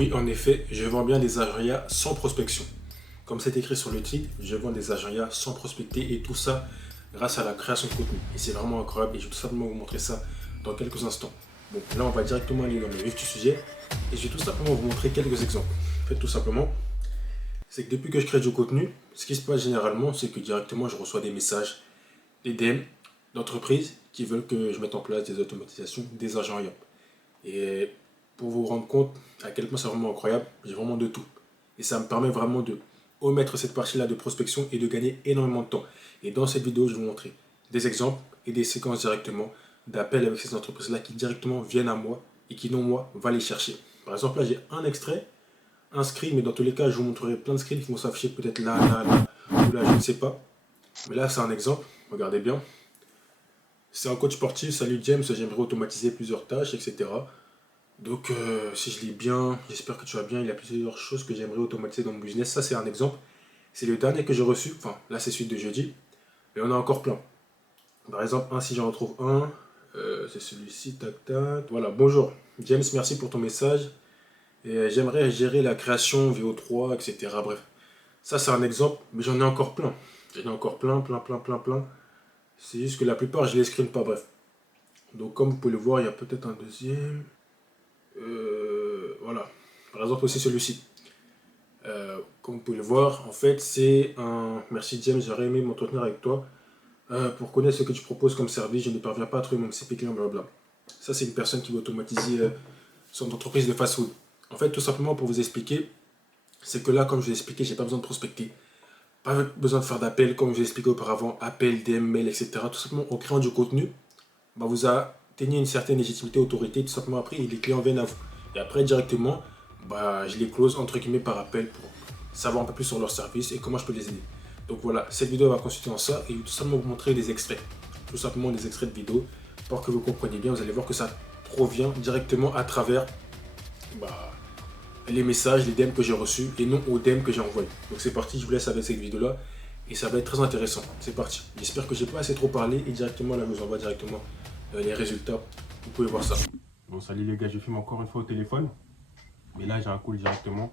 Oui, en effet, je vends bien des agendas sans prospection. Comme c'est écrit sur le titre, je vends des agendas sans prospecter et tout ça grâce à la création de contenu. Et c'est vraiment incroyable et je vais tout simplement vous montrer ça dans quelques instants. Bon, là on va directement aller dans le vif du sujet et je vais tout simplement vous montrer quelques exemples. En fait, tout simplement, c'est que depuis que je crée du contenu, ce qui se passe généralement, c'est que directement je reçois des messages, des DM d'entreprises qui veulent que je mette en place des automatisations, des agendas. Et pour vous rendre compte à quel point c'est vraiment incroyable, j'ai vraiment de tout. Et ça me permet vraiment de omettre cette partie-là de prospection et de gagner énormément de temps. Et dans cette vidéo, je vais vous montrer des exemples et des séquences directement d'appels avec ces entreprises-là qui directement viennent à moi et qui, non moi, va les chercher. Par exemple, là, j'ai un extrait, un screen, mais dans tous les cas, je vous montrerai plein de screens qui vont s'afficher peut-être là, là, là, ou là, je ne sais pas. Mais là, c'est un exemple, regardez bien. C'est un coach sportif, salut James, j'aimerais automatiser plusieurs tâches, etc. Donc, si je lis bien, j'espère que tu vas bien. Il y a plusieurs choses que j'aimerais automatiser dans mon business. Ça, c'est un exemple. C'est le dernier que j'ai reçu. Enfin, là, c'est celui de jeudi. Et on a encore plein. Par exemple, si j'en retrouve un, c'est celui-ci. Tac, tac. Voilà, bonjour. James, merci pour ton message. Et j'aimerais gérer la création VO3, etc. Bref, ça, c'est un exemple. Mais j'en ai encore plein. J'en ai encore plein, plein, plein, plein, plein. C'est juste que la plupart, je les screen pas. Bref. Donc, comme vous pouvez le voir, il y a peut-être un deuxième. Voilà. Par exemple, aussi celui-ci. Comme vous pouvez le voir, en fait, c'est un. Merci James, j'aurais aimé m'entretenir avec toi. Pour connaître ce que tu proposes comme service, je ne parviens pas à trouver mon CP client, blablabla. Ça, c'est une personne qui veut automatiser son entreprise de fast-food. En fait, tout simplement pour vous expliquer, c'est que là, comme je vous ai expliqué, j'ai pas besoin de prospecter. Pas besoin de faire d'appel, comme je vous ai expliqué auparavant, appel, DM, mail, etc. Tout simplement, en créant du contenu, bah, vous atteignez une certaine légitimité, autorité, tout simplement après, et les clients viennent à vous. Et après, directement, bah, je les close entre guillemets par appel pour savoir un peu plus sur leur service et comment je peux les aider. Donc voilà, cette vidéo va consister en ça et tout simplement vous montrer des extraits. Tout simplement des extraits de vidéos pour que vous compreniez bien. Vous allez voir que ça provient directement à travers bah, les messages, les DM que j'ai reçus et non aux DM que j'ai envoyés. Donc c'est parti, je vous laisse avec cette vidéo-là et ça va être très intéressant. C'est parti. J'espère que j'ai pas assez trop parlé et directement là, je vous envoie directement les résultats. Vous pouvez voir ça. Bon, salut les gars, je filme encore une fois au téléphone. Mais là, j'ai un call directement.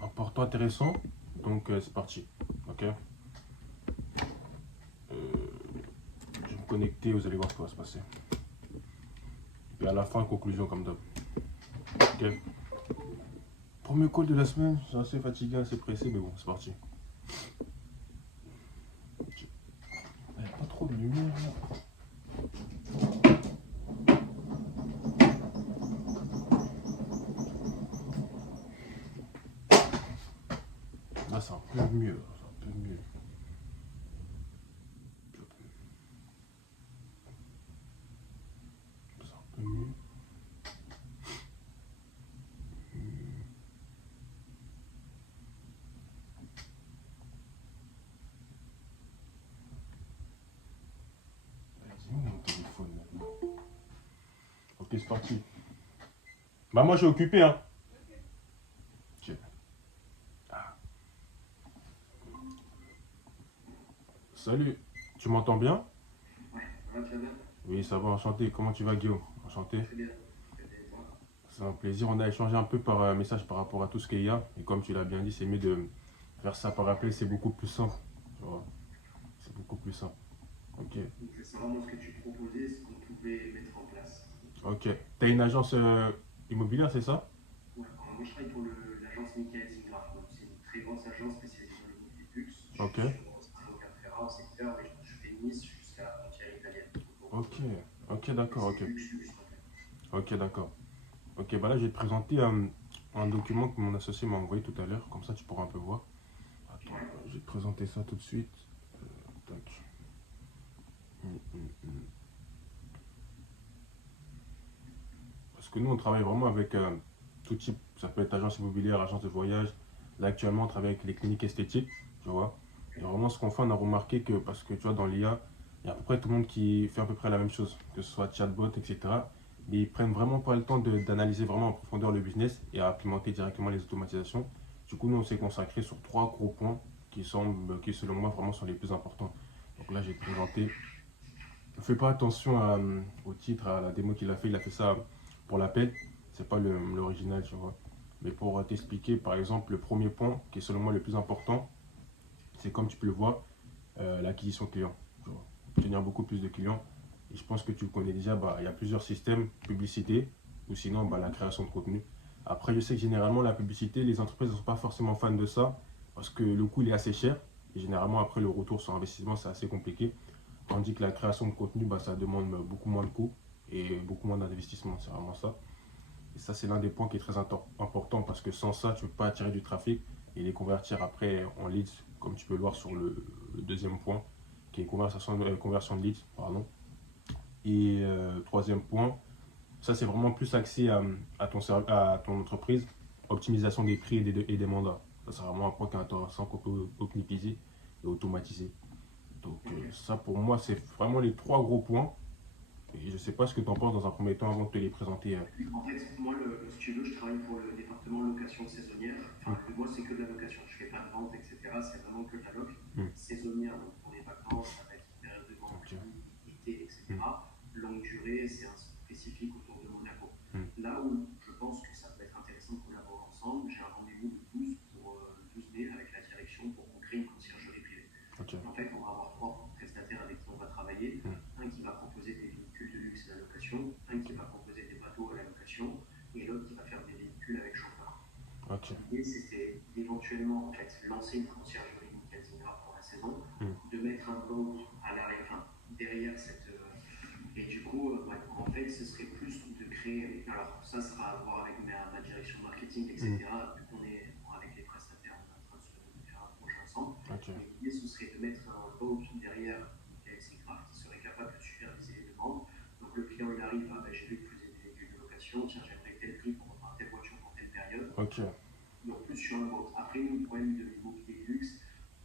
Important, intéressant. Donc, c'est parti. Ok. Je vais me connecter, vous allez voir ce qui va se passer. Et à la fin, conclusion comme d'hab. Ok. Premier call de la semaine. Je suis assez fatigué, assez pressé, mais bon, c'est parti. Il n'y a pas trop de lumière là. Là, c'est un peu mieux. C'est un peu mieux. C'est un peu mieux. Vas-y, mon téléphone maintenant. Ok, c'est parti. Bah, moi, j'ai occupé, hein. Ok. Ah. Salut. Tu m'entends bien? Ça va très bien. Oui, ça va, enchanté. Comment tu vas, Guillaume? Enchanté. Très bien. Très bien, et toi? C'est un plaisir. On a échangé un peu par message par rapport à tout ce qu'il y a. Et comme tu l'as bien dit, c'est mieux de faire ça par appel. C'est beaucoup plus simple. Tu vois, c'est beaucoup plus simple. Ok. Donc, c'est vraiment ce que tu proposais, ce qu'on pouvait mettre en place. Ok. T'as une agence immobilière, c'est ça? Ouais, alors moi, je travaille pour l'agence Michael Zingraf. Donc, c'est une très grosse agence spécialisée dans l'immobilier de luxe. Je Ok. suis sur Saint-Jean-Cap-Ferrat, au secteur, et je fais Nice jusqu'à la frontière italienne. Donc, Ok. Ok, d'accord. c'est Ok. luxe, luxe, en fait. Ok, d'accord. Ok, bah là, je vais te présenter un document que mon associé m'a envoyé tout à l'heure. Comme ça, tu pourras un peu voir. Attends, Ouais. je vais te présenter ça tout de suite. Tac. Hum. Parce que nous, on travaille vraiment avec tout type. Ça peut être agence immobilière, agence de voyage. Là, actuellement, on travaille avec les cliniques esthétiques, tu vois. Et vraiment, ce qu'on fait, on a remarqué que, parce que tu vois, dans l'IA, il y a à peu près tout le monde qui fait à peu près la même chose, que ce soit chatbot, etc. Mais ils prennent vraiment pas le temps d'analyser vraiment en profondeur le business et à implémenter directement les automatisations. Du coup, nous, on s'est consacré sur trois gros points qui, selon moi, vraiment sont les plus importants. Donc là, j'ai présenté. Ne fais pas attention au titre, à la démo qu'il a fait. Il a fait ça pour l'appel. C'est pas l'original, tu vois. Mais pour t'expliquer, par exemple, le premier point, qui est selon moi le plus important, c'est comme tu peux le voir, l'acquisition client. Genre, obtenir beaucoup plus de clients. Et je pense que tu le connais déjà, bah, il y a plusieurs systèmes, publicité, ou sinon bah, la création de contenu. Après, je sais que généralement, la publicité, les entreprises ne sont pas forcément fans de ça, parce que le coût il est assez cher. Et généralement, après, le retour sur investissement, c'est assez compliqué. Tandis que la création de contenu, bah, ça demande beaucoup moins de coûts et beaucoup moins d'investissement. C'est vraiment ça. Et ça, c'est l'un des points qui est très important parce que sans ça, tu ne peux pas attirer du trafic et les convertir après en leads, comme tu peux le voir sur le deuxième point, qui est conversion de leads. Pardon. Et troisième point, ça, c'est vraiment plus axé à ton entreprise, optimisation des prix et des mandats. Ça, c'est vraiment un point qui est intéressant qu'on peut optimiser et automatiser. Donc, Ok. ça, pour moi, c'est vraiment les trois gros points. Et je ne sais pas ce que tu en penses dans un premier temps avant de te les présenter. En fait, moi, si tu veux, je travaille pour le département location saisonnière. Hum, Enfin, moi, c'est que de la location. Je fais pas de vente, etc. C'est vraiment que de la loc hum, saisonnière. Donc, pour les vacances, avec une période de Grand ok, Prix, été, hum, etc. Longue durée, c'est un spécifique autour de Monaco. hum, Là où je pense que ça peut être intéressant de collaborer ensemble, j'ai un rendez-vous le 12 pour le 12 mai avec la direction pour qu'on crée une conciergerie privée. ok, Et en fait, on va avoir trois prestataires avec qui on va travailler. hum, Un qui va proposer des véhicules de luxe à la location, un qui va proposer des bateaux à la location, et l'autre qui va faire des véhicules avec chauffeur. ok, L'idée, c'était d'éventuellement en fait, lancer une conciergerie Michael Zingra pour la saison, hum, de mettre un boat à l'arrière, enfin, derrière cette. Et du coup, en fait, ce serait plus de créer. Alors, ça sera à voir avec ma direction marketing, hum, etc. Vu qu'on est avec les prestataires, on est en train de faire un projet ensemble. ok, Mais l'idée, ce serait de mettre un boat derrière Graph qui serait capable de superviser les demandes. Donc, le client, il arrive, ah, ben, j'ai vu que vous faisiez des véhicules de location, tiens, j'aimerais tel prix pour telle voiture pour telle période. ok, Donc, plus sur un boat. Après, nous, le problème de l'immobilier de luxe,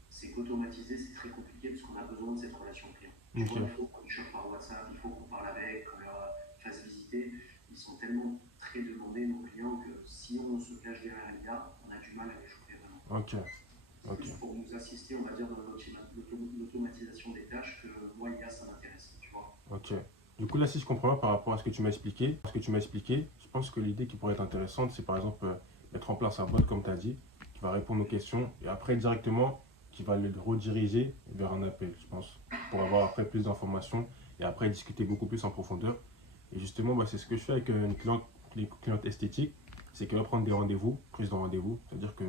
c'est qu'automatiser, c'est très compliqué parce qu'on a besoin de cette relation client. Tu vois, il ok, faut qu'on échange par WhatsApp, il faut qu'on parle avec, qu'on leur fasse visiter. Ils sont tellement très demandés, nos clients, que si on se cache derrière l'IA, on a du mal à les choper vraiment. ok, C'est ok, plus pour nous assister, on va dire, dans l'automatisation des tâches que moi, l'IA, ça m'intéresse, tu vois. ok. Du coup, là, si je comprends bien par rapport à ce que tu m'as expliqué, je pense que l'idée qui pourrait être intéressante, c'est par exemple mettre en place un bot, comme tu as dit, qui va répondre aux questions et après directement, qui va le rediriger vers un appel, je pense, pour avoir après plus d'informations et après discuter beaucoup plus en profondeur. Et justement, bah, c'est ce que je fais avec les clientes esthétiques, c'est qu'elle va prendre des rendez-vous, prise de rendez-vous, c'est-à-dire que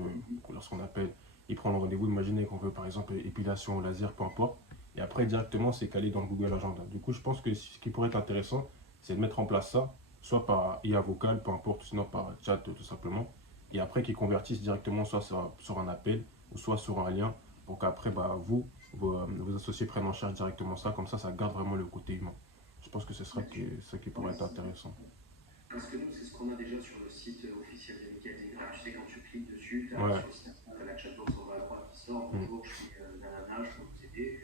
lorsqu'on appelle, il prend le rendez-vous, imaginez qu'on veut par exemple épilation, laser, peu importe, et après directement c'est calé dans le Google Agenda. Du coup, je pense que ce qui pourrait être intéressant, c'est de mettre en place ça, soit par IA vocal, peu importe, sinon par chat tout simplement, et après qu'ils convertissent directement soit sur un appel, ou soit sur un lien, pour qu'après bah, vos associés prennent en charge directement ça, comme ça garde vraiment le côté humain. Je pense que ce serait ça qui Ouais, pourrait être intéressant. parce que nous, c'est ce qu'on a déjà sur le site officiel de Michael Zingra. Tu sais, quand tu cliques dessus, tu as Ouais. sur le site, tu as la chatbox en bas à droite qui sort. Mm. Bonjour, je suis nanana, je peux vous aider.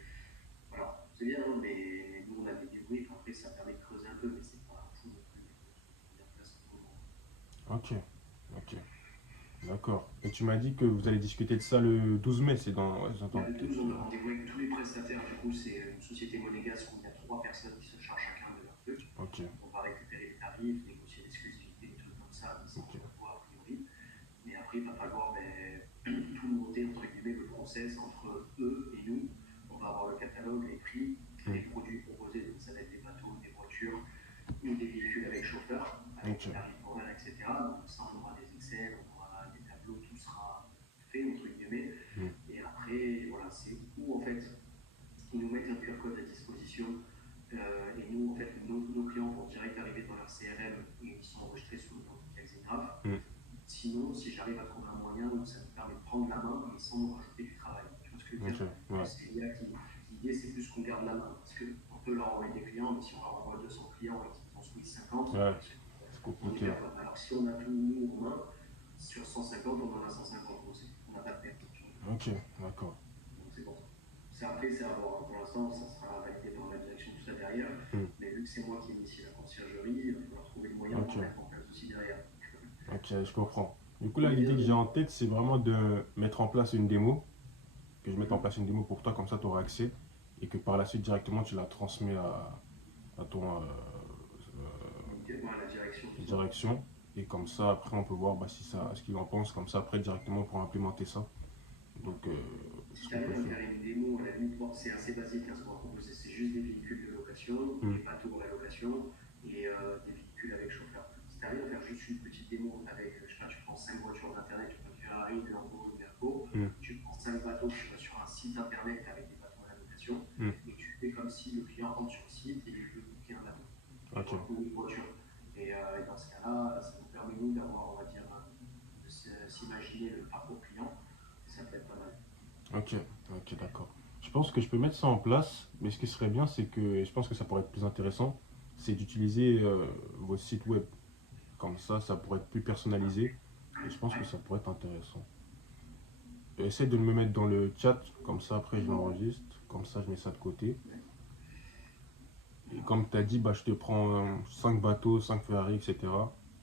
Voilà, c'est bien, hein, mais nous, on a des débriefs. Après, ça permet de creuser un peu, mais c'est pas fou non plus de mettre en place en ce moment. Ok, ok, d'accord. Et tu m'as dit que vous allez discuter de ça le 12 mai, c'est dans... ouais, Bah, j'entends. le 12, on a rendez-vous avec tous les prestataires. Du coup, c'est une société monégasque où il y a trois personnes qui se chargent chacun de leur truc. Ok, On va récupérer les tarifs, négocier l'exclusivité, des trucs comme ça, mais c'est ok, en voie a priori. Mais après, il va falloir tout monter, entre guillemets, le process entre eux et nous. On va avoir le catalogue, les prix, mm, les produits proposés, donc ça va être des bateaux, des voitures ou des véhicules avec chauffeur, avec ok, des tarifs horaires, etc. Donc ça, on aura des Excel, on aura des tableaux, tout sera fait, entre guillemets. mm, Et après, voilà, c'est où, en fait, ils nous mettent un QR code à disposition. Et nous, en fait, nos clients vont direct arriver dans leur CRM et ils sont enregistrés sous le nom de Calzingraph. mm, Sinon, si j'arrive à trouver un moyen où ça nous permet de prendre la main, mais sans nous rajouter du travail. Tu vois ce que je veux ok, dire? ouais, C'est l'IA qui. L'idée, c'est plus qu'on garde la main. Parce qu'on peut leur envoyer des clients, mais si on leur envoie 200 clients et qu'ils en squeeze 50, ouais, c'est on est compliqué. capable. Alors si on a tout nous en main, sur 150, on en a 150 aussi. On n'a pas de perte. Ok, d'accord. Donc c'est bon. Après, c'est à voir. Pour l'instant, ça sera validé par la direction, tout ça derrière. Mm, Mais vu que c'est moi qui initie la conciergerie, il va falloir trouver le moyen de ok, mettre en place aussi derrière. ok, je comprends. Du coup, là, On est l'idée bien. que j'ai en tête, c'est vraiment de mettre en place une démo, que je mette en place une démo pour toi, comme ça tu auras accès, et que par la suite, directement, tu la transmets à ton Ok, bon, la direction, tout ça. direction. Et comme ça, après, on peut voir si ça, ce qu'il en pense. Comme ça, après, directement, pour implémenter ça. Donc, Si ce tu qu'on peut arrives à me faire. faire une démo, à la limite, bon, c'est assez basique hein, ce qu'on va proposer. C'est juste des véhicules de location, Hmm. des bateaux à location et des véhicules avec chauffeur. Si tu arrives à faire juste une petite démo avec, je sais pas, tu prends 5 voitures d'internet, tu prends une Ferrari, une Lambo, une Merco, Hmm. tu prends 5 bateaux, tu vas sur un site internet avec des bateaux à la location Hmm. et tu fais comme si le client rentre sur le site et il veut booker un bateau. Ok. Ou une voiture. Et dans ce cas-là, ça nous permet, nous, d'avoir, on va dire, de s'imaginer le parcours client et ça peut être pas mal. Ok. Ok, d'accord. Je pense que je peux mettre ça en place, mais ce qui serait bien, c'est que, et je pense que ça pourrait être plus intéressant, c'est d'utiliser vos sites web. Comme ça pourrait être plus personnalisé. Et je pense que Ouais. ça pourrait être intéressant. Essaie de me mettre dans le chat, comme ça après je l'enregistre, comme ça je mets ça de côté. Et comme tu as dit, je te prends 5 bateaux, 5 Ferrari, etc.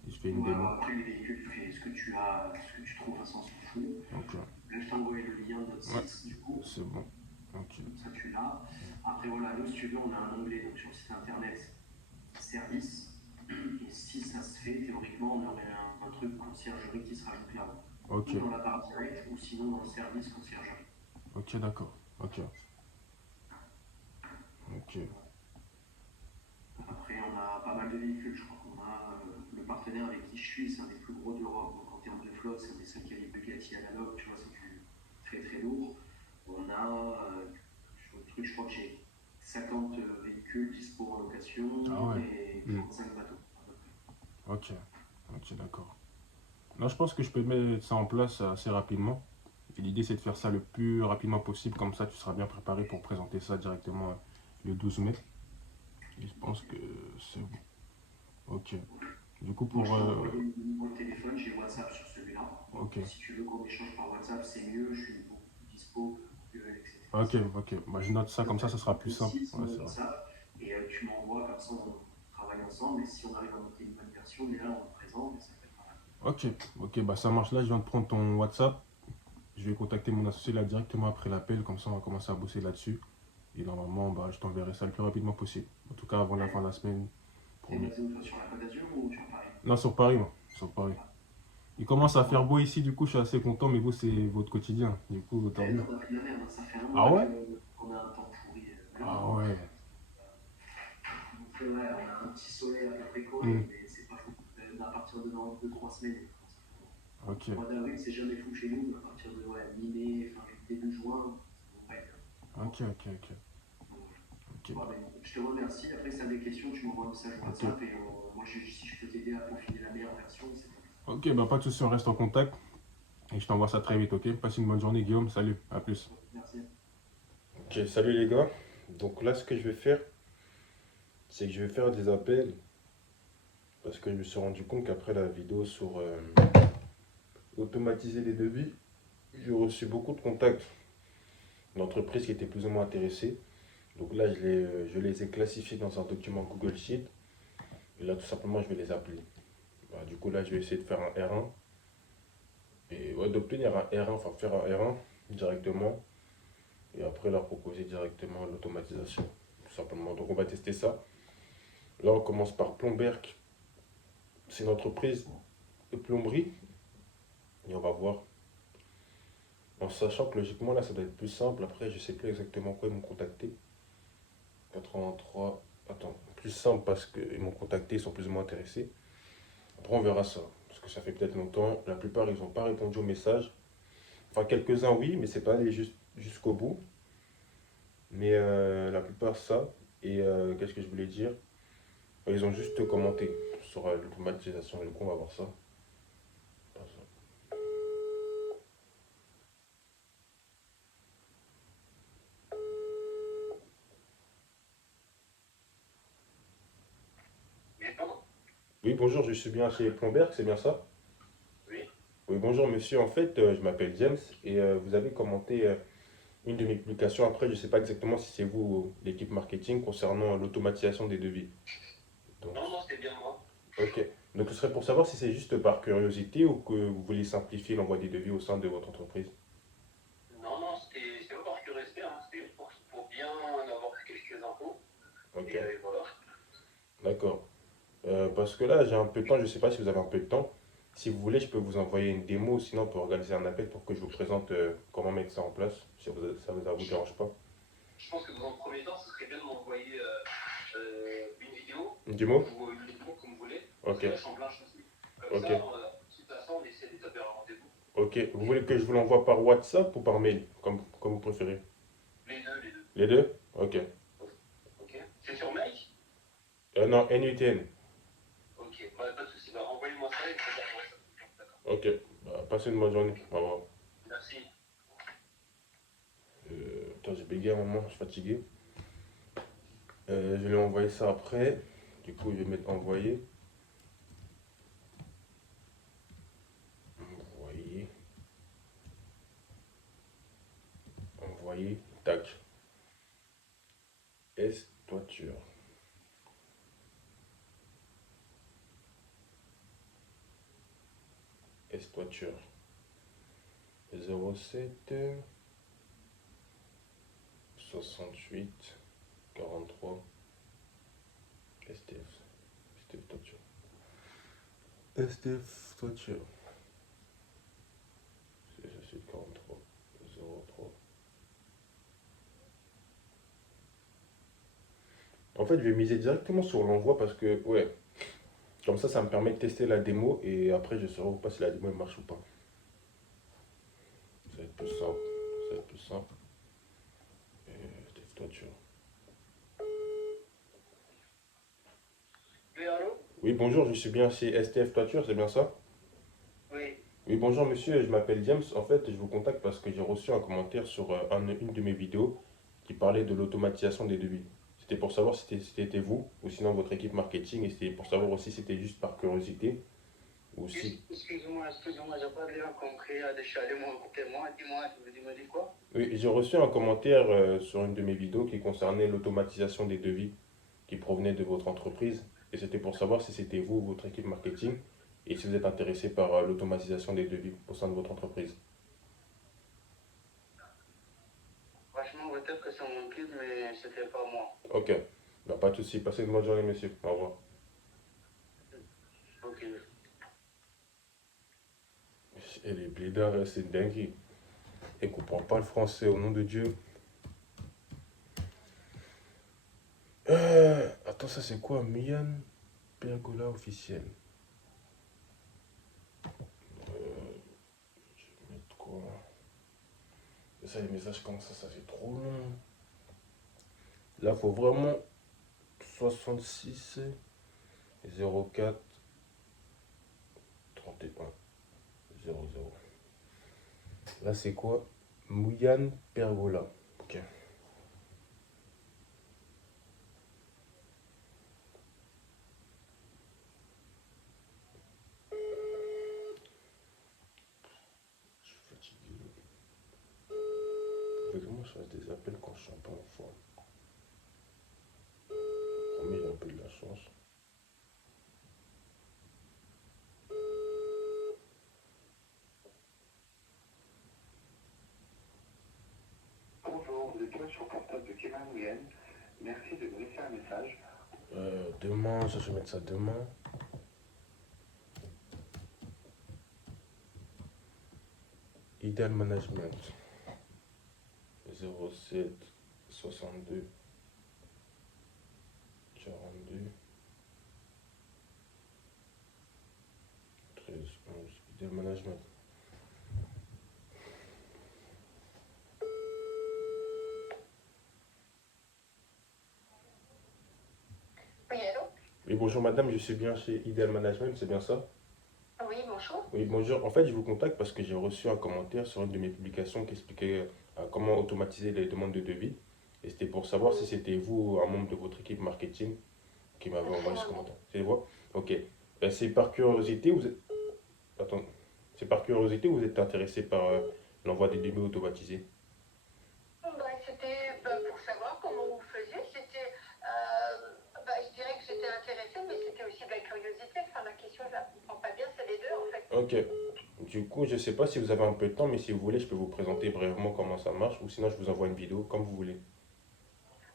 Et je fais une Ouais, démo. après, les véhicules, tu fais ce que tu as, ce que tu trouves, à s'en fout. Donc, Là, je t'ai envoyé le lien de notre ouais, site, du coup, c'est bon. Ok. comme ça tu l'as. Après, voilà, nous, si tu veux, on a un onglet donc, sur le site internet service. Et si ça se fait, théoriquement, on aurait un truc conciergerie qui se rajoute là. Ok. Ou dans la barre directe, ou sinon dans le service conciergerie. Ok, d'accord. Ok. Ok. Après, on a pas mal de véhicules. Je crois qu'on a le partenaire avec qui je suis, c'est un des plus gros d'Europe. Donc en termes de flotte, c'est un des seuls qui a les Bugatti analogues, tu vois, c'est du très très lourd. On a, sur le truc, je crois que j'ai 50 véhicules dispo en Ah location ouais. et Hmm. 35 bateaux. Ok. Ok, d'accord. Là, je pense que je peux mettre ça en place assez rapidement. Et l'idée, c'est de faire ça le plus rapidement possible. Comme ça, tu seras bien préparé pour présenter ça directement le 12 mai. Et je pense que c'est bon. Ok. Du coup, Moi, pour... je t'ai envoyé le numéro de téléphone, j'ai WhatsApp sur celui-là. ok. Si tu veux qu'on échange par WhatsApp, c'est mieux. Je suis beaucoup plus dispo que Google, etc. Ok, ok. Je note ça, comme ça sera plus Le simple. site, Ouais, mon c'est vrai. WhatsApp, et tu m'envoies, comme ça on travaille ensemble. Et si on arrive à monter une bonne version, mais là on le présente et ça peut être pas mal. Ok, ok, ça marche. Là, je viens de prendre ton WhatsApp. Je vais contacter mon associé là directement après l'appel. Comme ça, on va commencer à bosser là-dessus. Et normalement, je t'enverrai ça le plus rapidement possible. En tout cas, avant la fin de la semaine, T'es promis. basé où, toi, sur la Côte d'Azur ou sur Paris? Non, sur Paris, moi. Sur Paris. Il commence à faire beau ici, du coup, je suis assez content. Mais vous, c'est votre quotidien. Du coup, tant Eh, mieux. t'en as pris de la merde, hein. Ça fait un Ah mois ouais? qu'on a un temps pourri. Ah Vraiment. ouais. Donc, c'est vrai, on a un petit soleil à peu près Hmm. correct, mais c'est pas fou. À partir de dans 2-3 semaines, il commence à faire beau. Ok, Le mois d'avril, c'est jamais fou chez nous, mais à partir de mi-mai, fin début juin, ça va être ok, ok, ok. Ok, bon, ben, je te remercie. Après, si tu as des questions, tu m'envoies un message ok. WhatsApp et moi, si je peux t'aider à peaufiner la meilleure version, c'est top. Ok, pas de souci, on reste en contact. Et je t'envoie ça très vite, ok? Passe une bonne journée, Guillaume. Salut, à plus. Merci. Ok, salut les gars. Donc là, ce que je vais faire, c'est que je vais faire des appels parce que je me suis rendu compte qu'après la vidéo sur automatiser les devis, j'ai reçu beaucoup de contacts d'entreprises qui étaient plus ou moins intéressées. Donc là, je les ai classifiés dans un document Google Sheet. Et là, tout simplement, je vais les appeler. Du coup, là, je vais essayer de faire un R1 et ouais, d'obtenir un R1, enfin faire un R1 directement et après leur proposer directement l'automatisation. Tout simplement. Donc on va tester ça. Là, on commence par Plomberg. C'est une entreprise de plomberie et on va voir. En sachant que logiquement, là, ça doit être plus simple. Après, je sais plus exactement quoi ils m'ont contacté. 83. Attends, plus simple parce qu'ils m'ont contacté, ils sont plus ou moins intéressés. Après, on verra ça. Parce que ça fait peut-être longtemps. La plupart, ils n'ont pas répondu au message. Enfin, quelques-uns, oui, mais c'est pas allé jusqu'au bout. Mais la plupart, ça. Et qu'est-ce que je voulais dire? Ils ont juste commenté sur l'automatisation. Du coup, on va voir ça. Oui, bonjour, je suis bien chez Plomberg, c'est bien ça? Oui. Oui, bonjour monsieur. En fait, je m'appelle James et vous avez commenté une de mes publications. Après, je ne sais pas exactement si c'est vous, l'équipe marketing, concernant l'automatisation des devis. Donc, Non, non, c'était bien moi. ok. Donc, ce serait pour savoir si c'est juste par curiosité ou que vous voulez simplifier l'envoi des devis au sein de votre entreprise. Non, non, c'était pas par curiosité, hein. C'était juste pour bien avoir quelques infos. Ok, Et voilà. d'accord. Parce que là, j'ai un peu de temps, je ne sais pas si vous avez un peu de temps. Si vous voulez, je peux vous envoyer une démo, sinon on peut organiser un appel pour que je vous présente comment mettre ça en place, si ça vous dérange pas. Je pense que dans un premier temps, ce serait bien de m'envoyer une vidéo Une démo? ou une vidéo comme vous voulez. Parce Ok, que là, je suis en plein chantier. Comme ok, ça, suite à ça, on essaie d'établir un rendez-vous. ok. Vous voulez que je vous l'envoie par WhatsApp ou par mail, comme vous préférez? Les deux, les deux. Les deux? Ok. Ok. C'est sur mail. Non, NUTN. Ok, bah, pas de soucis. Bah, envoyez-moi ça et je vais voir ça. D'accord. Ok. Bah, passez une bonne journée. Au revoir. Merci. Attends, j'ai bégayé un moment, je suis fatigué. Je vais lui envoyer ça après. Du coup, je vais mettre envoyer. Envoyer. Envoyer. Tac. S toiture. S toiture. 07 68 43 STF. STF toiture. STF toiture. C'est 43 03. En fait, je vais miser directement sur l'envoi parce que, ouais, comme ça me permet de tester la démo et après, je saurai pas si la démo elle marche ou pas. Ça va être plus simple. Ça va être plus simple. STF toiture. Oui, allô? Oui, bonjour, je suis bien chez STF Toiture, c'est bien ça? Oui. Oui, bonjour monsieur, je m'appelle James. En fait, je vous contacte parce que j'ai reçu un commentaire sur une de mes vidéos qui parlait de l'automatisation des devis. C'était pour savoir si c'était vous ou sinon votre équipe marketing et c'était pour savoir aussi si c'était juste par curiosité ou si... Excuse-moi, j'ai pas bien compris. Je suis allé m'occuper moi. Dis-moi, tu me dis quoi? Oui, j'ai reçu un commentaire sur une de mes vidéos qui concernait l'automatisation des devis qui provenaient de votre entreprise et c'était pour savoir si c'était vous ou votre équipe marketing et si vous êtes intéressé par l'automatisation des devis au sein de votre entreprise. Franchement, peut-être que c'est mon kid, mais c'était pas moi. Ok, bah, pas de souci. Passez une bonne journée, monsieur. Au revoir. Ok. Et les blédards, c'est une dinguerie. Ils ne comprennent pas le français, au nom de Dieu. Attends, ça c'est quoi? Mian Pergola officiel. Je vais mettre quoi? Et ça, les messages comme ça c'est trop long. Là, faut vraiment 66 04 31 00. Là, c'est quoi? Mian Pergola. Ok. Je suis fatigué. Faut vraiment que je fasse des appels quand je suis un peu en forme. Mais j'ai un peu de la chance. Bonjour, vous êtes bien sur le portable de Kevin Nguyen. Merci de me laisser un message. Demain, ça, je vais mettre ça demain. Ideal Management 07 62 42 13 11. Ideal Management. Oui, allô? Oui, bonjour madame, je suis bien chez Ideal Management, c'est bien ça? Oui, bonjour. Oui, bonjour. En fait, je vous contacte parce que j'ai reçu un commentaire sur une de mes publications qui expliquait comment automatiser les demandes de devis. Et c'était pour savoir si c'était vous, un membre de votre équipe marketing, qui m'avait C'est envoyé ce moi-même. commentaire. C'est vous? Ok. C'est par curiosité, vous êtes... Attends. C'est par curiosité ou vous êtes intéressé par l'envoi des devis automatisés? C'était pour savoir comment vous faisiez. Je dirais que j'étais intéressée, mais c'était aussi de la curiosité. Enfin, la question, je la comprends pas bien, c'est les deux en fait. Ok. Du coup, je sais pas si vous avez un peu de temps, mais si vous voulez, je peux vous présenter brièvement comment ça marche, ou sinon je vous envoie une vidéo, comme vous voulez.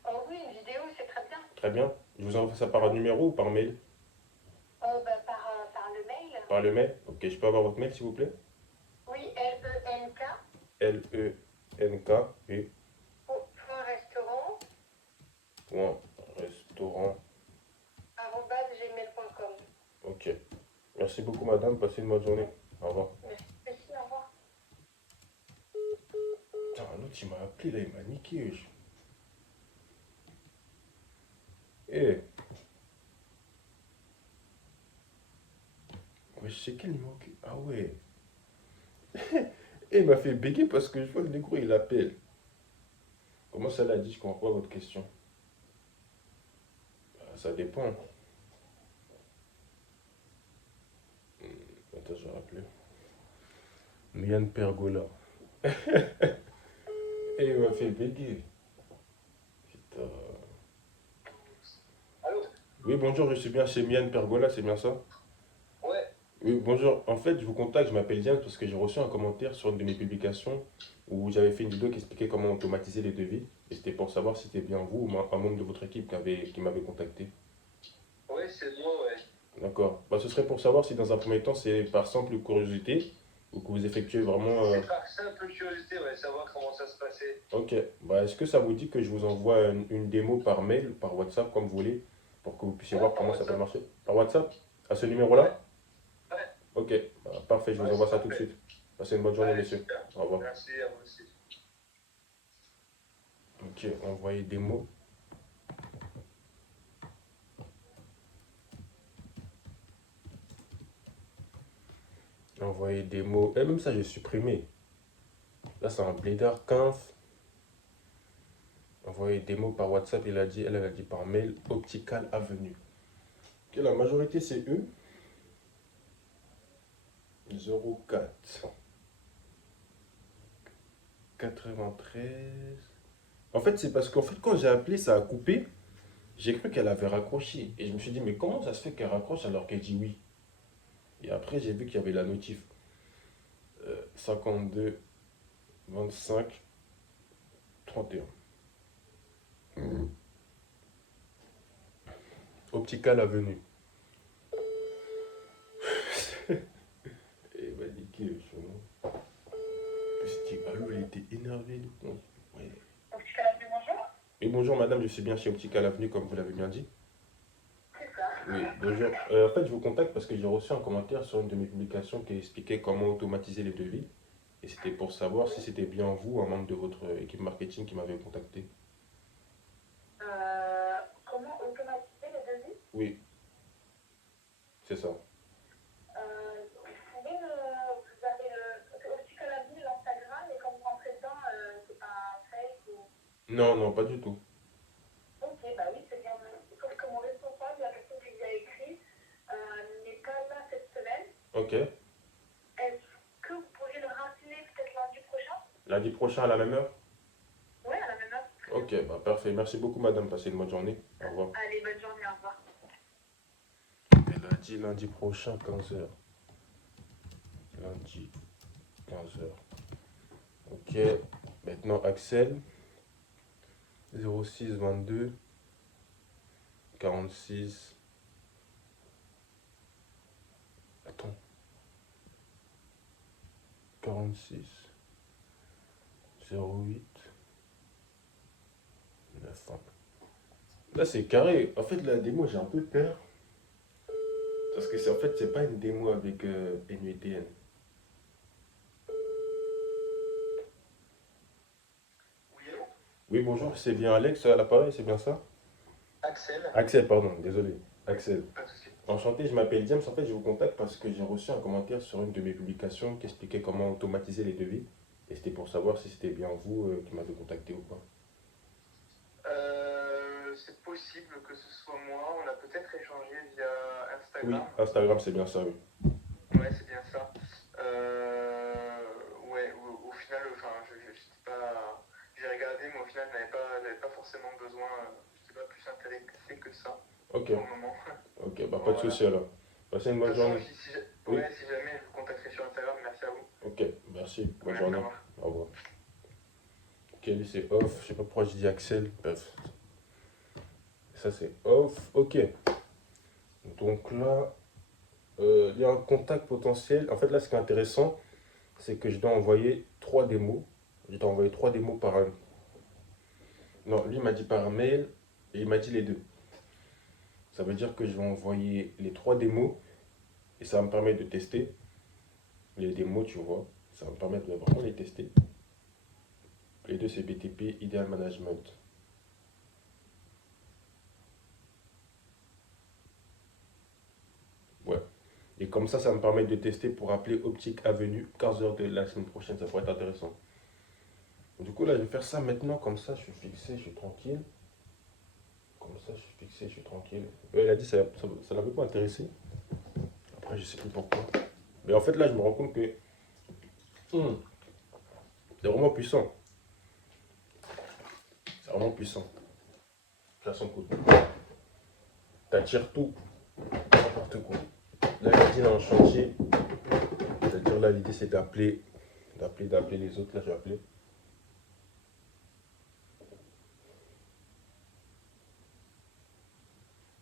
Oh oui, une vidéo, c'est très bien. Très bien. Je vous envoie ça par numéro ou par mail? Par le mail? Ok, je peux avoir votre mail, s'il vous plaît? Oui, Lenk, Lenk, oui. point restaurant, Point restaurant. arobase gmail.com. Ok. Merci beaucoup, madame. Passez une bonne journée. Au revoir. Merci, au revoir. Putain, l'autre, il m'a appelé, là, il m'a niqué. wesh. Eh, ouais, je sais quel numéro Ah ouais. Eh, il m'a fait béguer parce que je vois le négro, il appelle. Comment ça l'a dit? Je comprends pas votre question. Ça dépend. Attends, je vais rappeler. Mian Pergola. Eh, il m'a fait béguer. Putain. Allô? Oui, bonjour, je suis bien chez Mian Pergola, c'est bien ça? Ouais, Oui, bonjour. En fait, je vous contacte, je m'appelle Diane parce que j'ai reçu un commentaire sur une de mes publications où j'avais fait une vidéo qui expliquait comment automatiser les devis. Et c'était pour savoir si c'était bien vous ou un membre de votre équipe qui m'avait contacté. ouais, c'est moi, ouais. D'accord. Bah, ce serait pour savoir si dans un premier temps c'est par simple curiosité ou que vous effectuez vraiment. C'est par simple curiosité, ouais, savoir comment ça se passait. Ok. Bah, est-ce que ça vous dit que je vous envoie une démo par mail, par WhatsApp, comme vous voulez, pour que vous puissiez Ouais, voir par comment ça peut WhatsApp. marcher? Par WhatsApp? À ce Ouais, numéro-là? ouais, Ok. Bah, parfait, je vous ouais, envoie c'est ça tout de parfait. suite. Passez une bonne journée, Allez, messieurs. super. Au revoir. Merci à vous aussi. Ok, envoyer des mots. Envoyer des mots. Et même ça, j'ai supprimé. Là, c'est un blédard 15. Envoyer des mots par WhatsApp, elle a dit par mail. Optical Avenue. Ok, la majorité, c'est eux. 04 93. En fait, c'est parce qu'en fait, quand j'ai appelé, ça a coupé. J'ai cru qu'elle avait raccroché. Et je me suis dit, mais comment ça se fait qu'elle raccroche alors qu'elle dit oui? Et après, j'ai vu qu'il y avait la notif. 52 25 31. Optical Avenue. Et bah, niqué, le chemin. Puis allô, il était énervé, le con. Ouais. Optical Avenue, bonjour. Et bonjour, madame, je suis bien chez Optical Avenue, comme vous l'avez bien dit. C'est ça. Oui, bonjour. En fait, je vous contacte parce que j'ai reçu un commentaire sur une de mes publications qui expliquait comment automatiser les devis. Et c'était pour savoir si c'était bien vous, un membre de votre équipe marketing qui m'avait contacté. Comment automatiser les devis? Oui, c'est ça. Vous pouvez vous avez le Optical Avenue, l'Instagram, et quand vous rentrez dedans, c'est pas un fake ou... Non, non, pas du tout. Ok, bah oui, c'est bien. Sauf que mon responsable, la personne qui vous a écrit, n'est pas là cette semaine. Ok. Est-ce que vous pourriez le rappeler peut-être lundi prochain? Lundi prochain à la même heure? Ouais, à la même heure. Très bien. Ok, bah parfait. Merci beaucoup, madame. Passez une bonne journée. Au revoir. Allez, bonne journée, au revoir. Elle a dit lundi prochain, 15h. Lundi, 15h. Ok. Maintenant, Axel. 06 22 46. Attends. 46 08 9. Là, c'est carré. En fait, la démo, j'ai un peu peur. Parce que en fait, c'est pas une démo avec NUTN. Oui, allô? Oui, bonjour, c'est bien Alex à l'appareil, c'est bien ça? Axel? Axel, pardon, désolé. Oui, Axel. pas de souci. Enchanté, je m'appelle James. En fait, je vous contacte parce que j'ai reçu un commentaire sur une de mes publications qui expliquait comment automatiser les devis. Et c'était pour savoir si c'était bien vous qui m'avez contacté ou pas. C'est possible que ce soit moi. On a peut-être échangé via Oui, Instagram. Instagram, c'est bien ça, oui. Ouais, c'est bien ça. Ouais, au final, enfin, j'étais pas. J'ai regardé, mais au final, j'avais pas forcément besoin. J'étais pas plus intéressé que ça Ok, pour le moment. ok, bah pas de Voilà. souci alors. Passez une De bonne toute façon, journée. Oui, ouais, si jamais je vous contacterai sur Instagram, merci à vous. ok, merci, bonne Merci, au journée. revoir. Au revoir. Ok, lui c'est off, je sais pas pourquoi je dis Axel. Bref, ça c'est off, ok. Donc là, Il y a un contact potentiel. En fait, là, ce qui est intéressant, c'est que je dois envoyer 3 démos. Je dois envoyer 3 démos par un. Non, lui m'a dit par mail et il m'a dit les deux. Ça veut dire que je vais envoyer les 3 démos et ça va me permettre de tester les démos, tu vois. Ça va me permettre de vraiment les tester. Les deux, c'est BTP Ideal Management. Ouais. Et comme ça me permet de tester pour appeler Optique Avenue 15h de la semaine prochaine. Ça pourrait être intéressant. Du coup, là, je vais faire ça maintenant. Comme ça, je suis fixé, je suis tranquille. Comme ça, je suis fixé, je suis tranquille. Il a dit que ça l'avait pas intéressé. Après, je sais plus pourquoi. Mais en fait, là, je me rends compte que hmm, c'est vraiment puissant. C'est vraiment puissant. Ça son coup. T'attires tout, n'importe quoi. Là, il a dit dans le chantier. C'est-à-dire, là, l'idée, c'est d'appeler les autres. Là, je vais appeler.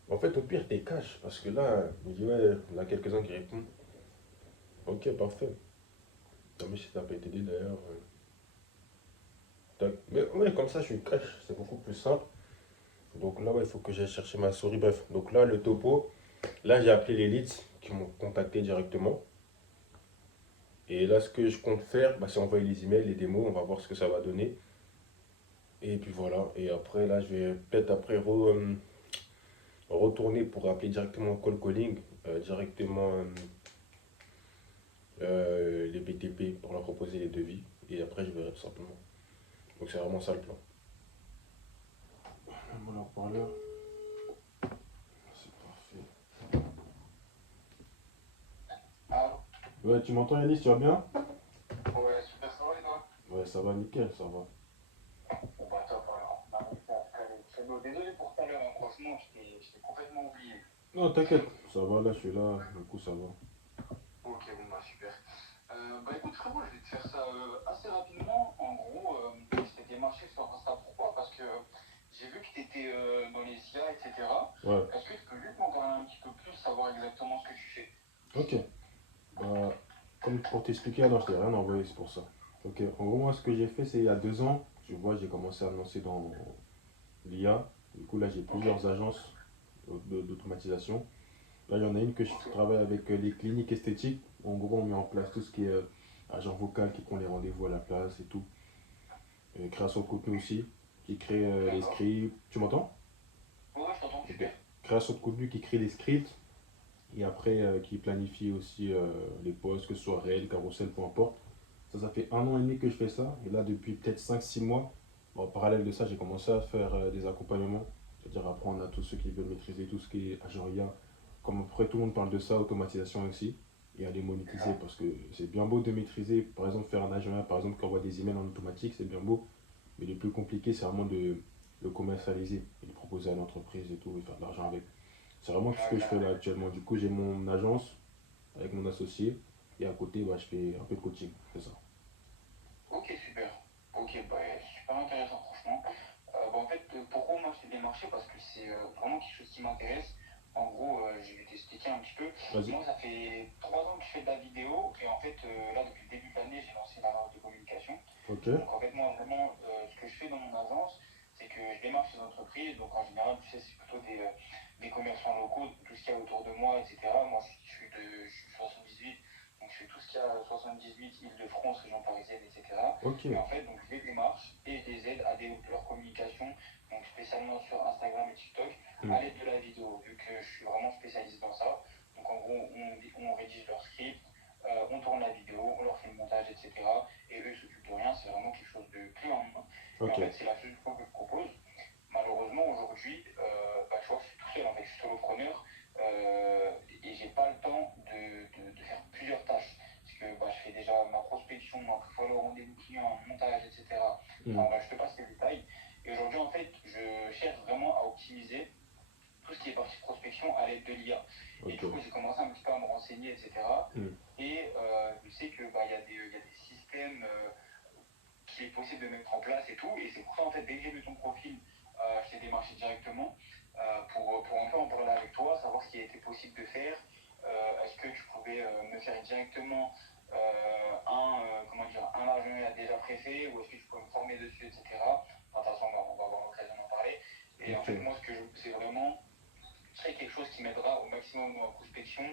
En fait, au pire, t'es cash. Parce que là, il me dit, ouais, il y en a quelques-uns qui répondent. Ok, parfait. Non, mais si t'as pas été dit d'ailleurs. Tac. Mais ouais, comme ça, je suis cash. C'est beaucoup plus simple. Donc là, ouais, il faut que j'aille chercher ma souris. Bref. Donc là, le topo. Là, j'ai appelé les leads qui m'ont contacté directement. Et là, ce que je compte faire, bah, c'est envoyer les emails, les démos. On va voir ce que ça va donner. Et puis voilà. Et après, là, je vais peut-être après retourner pour appeler directement en call calling, directement les BTP pour leur proposer les devis. Et après, je verrai tout simplement. Donc c'est vraiment ça le plan. Mon haut-parleur. C'est parfait. Ah, Ouais, tu m'entends Yanis, tu vas bien? ouais, super, ça va et toi? Ouais, ça va nickel, ça va. Bon, bah, top, alors. On a réussi à se caler. Désolé pour tout à l'heure, hein, franchement, je t'ai complètement oublié. Non, t'inquiète, ça va, là, je suis là, du coup, ça va. Ok, bon, bah, super. Bah, écoute, frérot, je vais te faire ça assez rapidement. En gros, je t'ai démarché sur Insta. Pourquoi? Parce que j'ai vu que tu étais dans les IA, etc. Ouais, Est-ce que tu peux juste m'en parler un petit peu plus, savoir exactement ce que tu fais? ok. Bah, comme pour t'expliquer, alors je t'ai rien envoyé, c'est pour ça. Ok, en gros, moi, ce que j'ai fait, c'est il y a 2 ans, tu vois, j'ai commencé à me lancer dans l'IA. Du coup, là, j'ai Ok, plusieurs agences d'automatisation. Là, il y en a une que je ok, travaille avec les cliniques esthétiques. En gros, on met en place tout ce qui est agent vocal qui prend les rendez-vous à la place et tout. Et création de contenu aussi, qui crée les d'accord. scripts. Tu m'entends? Ouais, ouais, je t'entends, Ok. super. Création de contenu qui crée les scripts et après qui planifie aussi les posts, que ce soit réel, carrousel, peu importe. Ça fait 1 an et demi que je fais ça. Et là, depuis peut-être 5 6 mois, bon, en parallèle de ça, j'ai commencé à faire des accompagnements. C'est-à-dire apprendre à tous ceux qui veulent maîtriser tout ce qui est agent IA. Comme après tout le monde parle de ça, automatisation aussi. Et à les monétiser parce que c'est bien beau de maîtriser, par exemple faire un agent IA, par exemple qui envoie des emails en automatique, c'est bien beau. Mais le plus compliqué, c'est vraiment de le commercialiser et de proposer à l'entreprise et tout, et faire de l'argent avec. C'est vraiment tout ce Ouais, que je fais carrément. là actuellement. Du coup, j'ai mon agence avec mon associé et à côté, bah, je fais un peu de coaching. C'est ça. Ok, super. Ok, bah, super intéressant, franchement. Bah, en fait, pourquoi moi je t'ai démarché? Parce que c'est vraiment quelque chose qui m'intéresse. En gros, je vais t'expliquer un petit peu. Vas-y. Moi, ça fait 3 ans que je fais de la vidéo et en fait, là, depuis le début de l'année, j'ai lancé une agence de communication. Ok. Donc, en fait, moi, vraiment, ce que je fais dans mon agence, c'est que je démarche les entreprises. Donc, en général, tu sais, c'est plutôt des commerçants locaux, tout ce qu'il y a autour de moi, etc. Moi, je suis 78, donc je fais tout ce qu'il y a 78, Île-de-France, région parisienne, etc. Ok. Et en fait, donc, je les démarche et je les aide à développer leur communication, donc spécialement sur Instagram et TikTok, Hmm. à l'aide de la vidéo, vu que je suis vraiment spécialisé dans ça. Donc, en gros, on rédige leur script, on tourne la vidéo, on leur fait le montage, etc. Et eux, ils s'occupent de rien, c'est vraiment quelque chose de clé en main. Et en Ok. fait, c'est la seule chose que je propose. Malheureusement, aujourd'hui, bah, tu vois, je suis tout seul, en fait, je suis solopreneur et j'ai pas le temps de faire plusieurs tâches. Parce que bah, je fais déjà ma prospection, après, il faut aller au rendez-vous client, montage, etc. Hmm. Enfin, bah, je te passe les détails. Et aujourd'hui, en fait, je cherche vraiment à optimiser tout ce qui est partie prospection à l'aide de l'IA. Et Ok. du coup, j'ai commencé un petit peu à me renseigner, etc. Hmm. Et je sais que bah, y a des systèmes qu'il est possible de mettre en place et tout. Et c'est pour ça, en fait, dès que j'ai vu ton profil, je t'ai démarché directement pour un peu en parler avec toi, savoir ce qui a été possible de faire, est-ce que tu pouvais me faire directement un partenariat déjà préfet, ou est-ce que tu peux me former dessus, etc. Enfin, de toute façon, on va avoir l'occasion d'en parler. Et en Ok. fait, moi, ce que je veux, c'est vraiment créer quelque chose qui m'aidera au maximum dans la prospection,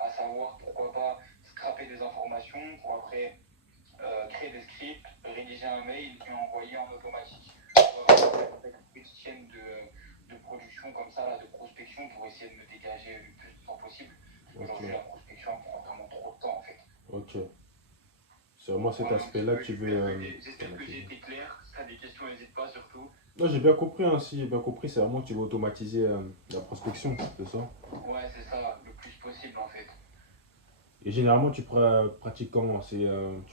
à savoir, pourquoi pas, scraper des informations pour après créer des scripts, rédiger un mail et envoyer en automatique. Avec une petite chaîne de production comme ça, là, de prospection, pour essayer de me dégager le plus de temps possible. Ok. Aujourd'hui, la prospection prend vraiment trop de temps en fait. Ok. C'est vraiment cet Voilà un petit aspect-là peu, que tu veux j'espère que j'ai automatiser. été clair. Si tu as des questions, n'hésite pas surtout. Non, j'ai bien compris, hein, si j'ai bien compris, c'est vraiment que tu veux automatiser la prospection, c'est ça? Ouais, c'est ça, le plus possible en fait. Et généralement, tu pratiques comment?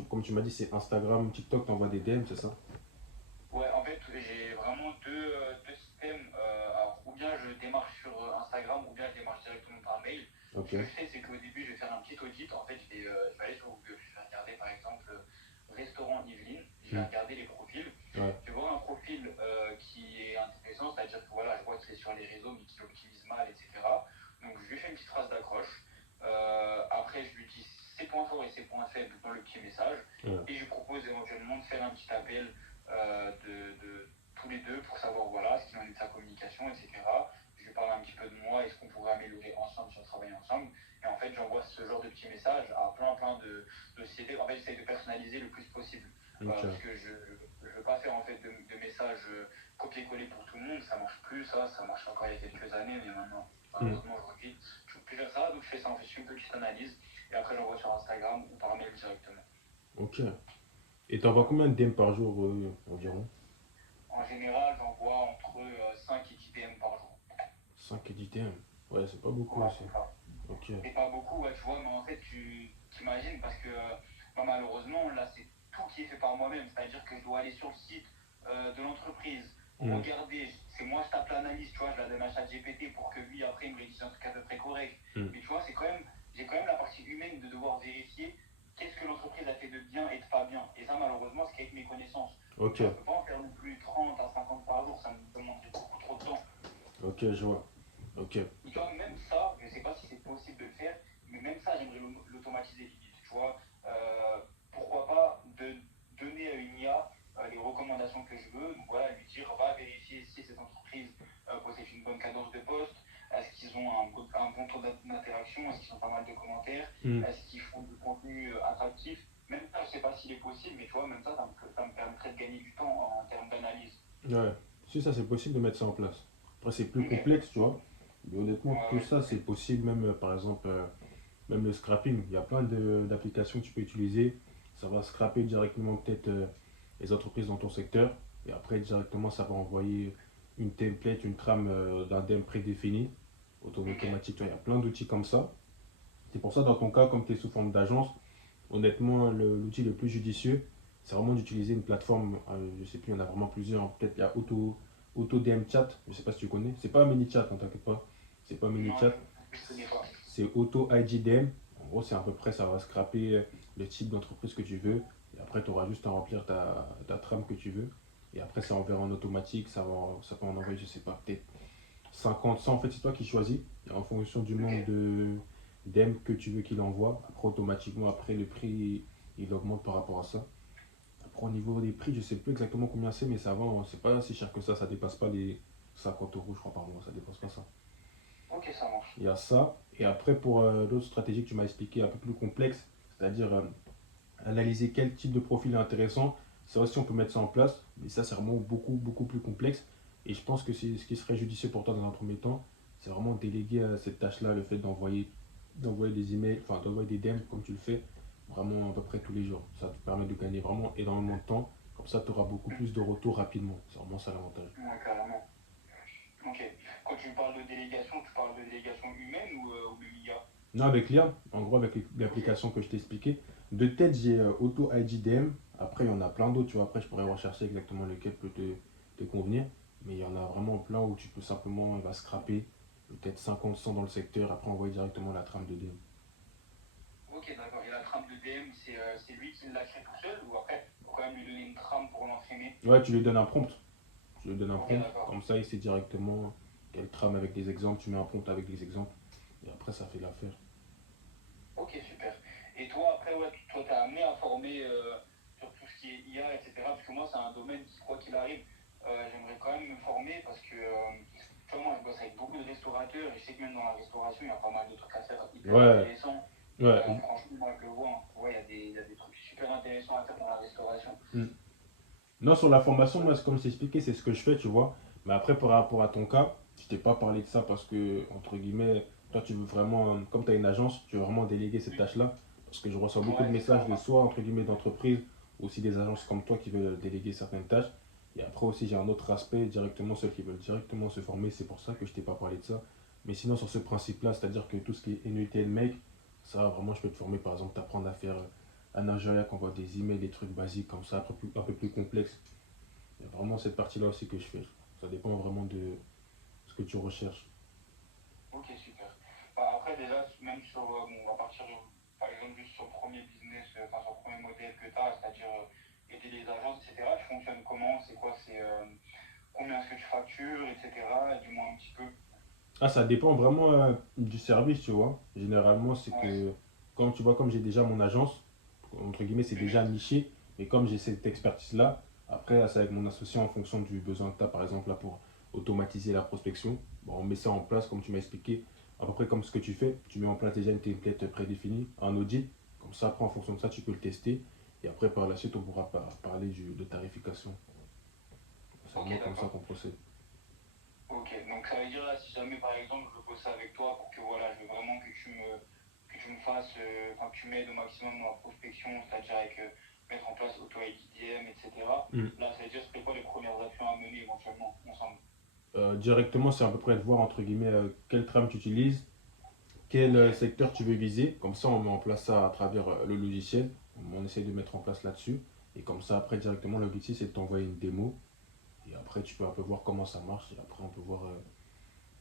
Comme tu m'as dit, c'est Instagram, TikTok, t'envoies des DM, c'est ça? Ouais, en fait, j'ai vraiment deux systèmes. Alors, ou bien je démarche sur Instagram, ou bien je démarche directement par mail. Ok. Ce que je fais, c'est qu'au début, je vais faire un petit audit. En fait, je vais aller sur Google, je vais regarder par exemple restaurant Yveline, je vais Hmm. regarder les profils. Ouais. Je vais voir un profil qui est intéressant, c'est-à-dire que voilà, je vois qu'il est sur les réseaux, mais qu'il optimise mal, etc. Donc, je lui fais une petite phrase d'accroche. Après, je lui dis ses points forts et ses points faibles dans le petit message. Ouais. Et je lui propose éventuellement de faire un petit appel de tous les deux pour savoir voilà, ce qu'il en est de sa communication, etc. Je lui parle un petit peu de moi et ce qu'on pourrait améliorer ensemble si on travaille ensemble. Et en fait, j'envoie ce genre de petits messages à plein de sociétés. En fait, j'essaie de personnaliser le plus possible. Ok. Parce que je ne veux pas faire en fait de messages copier-coller pour tout le monde. Ça marche plus, ça marchait encore il y a quelques années, mais maintenant, Hmm. malheureusement, aujourd'hui, je ne peux plus faire ça. Donc, je fais ça en fait, je fais une petite analyse et après, j'envoie sur Instagram ou par mail directement. Ok. Et t'envoies combien de DM par jour environ? En général, j'envoie entre 5 et 10 DM par jour. 5 et 10 DM. Ouais, c'est pas beaucoup Ouais, aussi. c'est ça. Ok. C'est pas beaucoup, ouais, tu vois, mais en fait, tu t'imagines parce que malheureusement, là, c'est tout qui est fait par moi-même. C'est-à-dire que je dois aller sur le site de l'entreprise, Hmm. regarder. C'est moi, je tape l'analyse, tu vois, je la donne à ChatGPT pour que lui, après, il me rédige un truc à peu près correct. Hmm. Mais tu vois, j'ai quand même la partie humaine de devoir vérifier qu'est-ce que l'entreprise a fait de bien et de pas bien. Et ça, malheureusement, c'est qu'avec mes connaissances. Donc, Ok. tu vois, je peux pas en faire non plus 30 à 50 par jour, ça me demanderait beaucoup trop de temps. Ok, je vois. Ok. Et tu vois, même ça, je ne sais pas si c'est possible de le faire, mais même ça, j'aimerais l'automatiser limite. Tu vois, pourquoi pas de donner à une IA les recommandations que je veux. Donc voilà, lui dire, va vérifier si ces entreprises possèdent une bonne cadence de poste, est-ce qu'ils ont un bon taux d'interaction, est-ce qu'ils ont pas mal de commentaires, Hmm. est-ce qu'ils font du contenu attractif. Même ça, je ne sais pas s'il est possible, mais tu vois, même ça, ça me permettrait de gagner du temps en termes d'analyse. Ouais. Si ça, c'est possible de mettre ça en place. Après, c'est plus Ok. complexe, tu vois. Mais honnêtement, Ouais, tout ouais, ça, c'est possible, même par exemple, même le scrapping. Il y a plein d'applications que tu peux utiliser. Ça va scraper directement peut-être les entreprises dans ton secteur. Et après, directement, ça va envoyer une template, une trame d'un DM prédéfini, ok. automatique. Tu vois, il y a plein d'outils comme ça. C'est pour ça, dans ton cas, comme tu es sous forme d'agence, honnêtement, l'outil le plus judicieux, c'est vraiment d'utiliser une plateforme. Je sais plus, il y en a vraiment plusieurs. Peut-être il y a Auto DM Chat, je sais pas si tu connais. C'est pas un mini chat, ne t'inquiète pas. C'est pas un mini Non, chat, je ne connais pas. c'est Auto IGDM. En gros, c'est à peu près, ça va scraper le type d'entreprise que tu veux. Et après, tu auras juste à remplir ta trame que tu veux. Et après, ça enverra en automatique. Ça peut en envoyer, je sais pas, peut-être 50, 100. En fait, c'est toi qui choisis. Et en fonction du Ok. nombre d'M que tu veux qu'il envoie, après, automatiquement, après, le prix, il augmente par rapport à ça. Après, au niveau des prix, je sais plus exactement combien c'est, mais ça va, c'est pas si cher que ça dépasse pas les 50 € je crois par mois, ça dépasse pas ça. Ok, ça marche. Il y a ça, et après pour l'autre stratégie que tu m'as expliqué un peu plus complexe, c'est-à-dire analyser quel type de profil est intéressant, ça aussi on peut mettre ça en place, mais ça c'est vraiment beaucoup plus complexe, et je pense que c'est ce qui serait judicieux pour toi dans un premier temps, c'est vraiment déléguer cette tâche-là, le fait d'envoyer des emails, enfin d'envoyer des DM comme tu le fais, vraiment à peu près tous les jours. Ça te permet de gagner vraiment énormément de temps, comme ça tu auras beaucoup plus de retours rapidement, c'est vraiment ça l'avantage. Ouais, carrément. Ok. Quand tu parles de délégation, tu parles de délégation humaine ou de l'IA? Non, avec l'IA, en gros, avec Ok. l'application que je t'ai expliqué. De tête, j'ai Auto IGDM. Après, il y en a plein d'autres, tu vois. Après, je pourrais rechercher exactement lequel peut te convenir. Mais il y en a vraiment plein où tu peux simplement, il va scraper peut-être 50, 100 dans le secteur. Après, envoyer directement la trame de DM. Ok, d'accord. Et la trame de DM, c'est lui qui l'a créé tout seul ou après, il faut quand même lui donner une trame pour l'entraîner? Ouais, tu lui donnes un prompt. Tu lui donnes un Ok, prompt. d'accord. Comme ça, il sait directement quelle trame avec des exemples. Tu mets un prompt avec des exemples. Et après, ça fait l'affaire. Ok, super. Et toi, après, ouais, toi, t'es amené à former sur tout ce qui est IA, etc. Parce que moi, c'est un domaine qui, quoi qu'il arrive, j'aimerais quand même me former parce que, tu vois, moi, je bosse avec beaucoup de restaurateurs et je sais que même dans la restauration, il y a pas mal de trucs à faire hyper Ouais, intéressants. ouais. Franchement, moi, je le vois, hein. Ouais, il y a des trucs super intéressants à faire dans la restauration. Mm. Non, sur la formation, moi, comme je t'ai expliqué, c'est ce que je fais, tu vois. Mais après, par rapport à ton cas, je t'ai pas parlé de ça parce que, entre guillemets, toi, tu veux vraiment, comme tu as une agence, tu veux vraiment déléguer cette tâche-là. Parce que je reçois beaucoup de Ouais, c'est messages ça. de soit, entre guillemets, d'entreprises, aussi des agences comme toi qui veulent déléguer certaines tâches. Et après aussi, j'ai un autre aspect, directement ceux qui veulent directement se former. C'est pour ça que je t'ai pas parlé de ça. Mais sinon, sur ce principe-là, c'est-à-dire que tout ce qui est NUTL Make, ça, vraiment, je peux te former, par exemple, t'apprendre à faire un Nigeria qui envoie des emails, des trucs basiques comme ça, un peu plus complexes. Il y a vraiment cette partie-là aussi que je fais. Ça dépend vraiment de ce que tu recherches. Ok, super. Bah, après, déjà, même sur, bon, on va partir, par exemple, juste sur le premier business, enfin, sur le premier modèle que tu as, c'est-à-dire aider les agences, etc. Tu fonctionnes comment? C'est quoi? C'est combien est-ce que tu factures, etc. Dis-moi un petit peu. Ah, ça dépend vraiment du service, tu vois. Généralement, c'est Ouais. que, comme tu vois, comme j'ai déjà mon agence, entre guillemets, c'est déjà Mhm. niché. Et comme j'ai cette expertise-là, après, c'est avec mon associé en fonction du besoin que tu as, par exemple, là, pour automatiser la prospection. Bon, on met ça en place, comme tu m'as expliqué, à peu près comme ce que tu fais. Tu mets en place déjà une template prédéfinie, un audit. Comme ça, après, en fonction de ça, tu peux le tester. Et après, par la suite, on pourra parler de tarification. C'est Ok, vraiment comme ça d'accord. qu'on procède. Ok, donc ça veut dire là, si jamais par exemple je veux bosser avec toi pour que voilà, je veux vraiment que tu me fasses, enfin que tu m'aides au maximum dans la prospection, c'est-à-dire avec mettre en place auto-IDM, etc. Là, ça veut dire c'est quoi les premières actions à mener éventuellement ensemble. Directement, c'est à peu près de voir entre guillemets quelle trame tu utilises, quel Ok, secteur tu veux viser. Comme ça, on met en place ça à travers le logiciel. On essaie de mettre en place là-dessus. Et comme ça, après, directement, l'objectif, c'est de t'envoyer une démo. Et après, tu peux un peu voir comment ça marche. Et après, on peut voir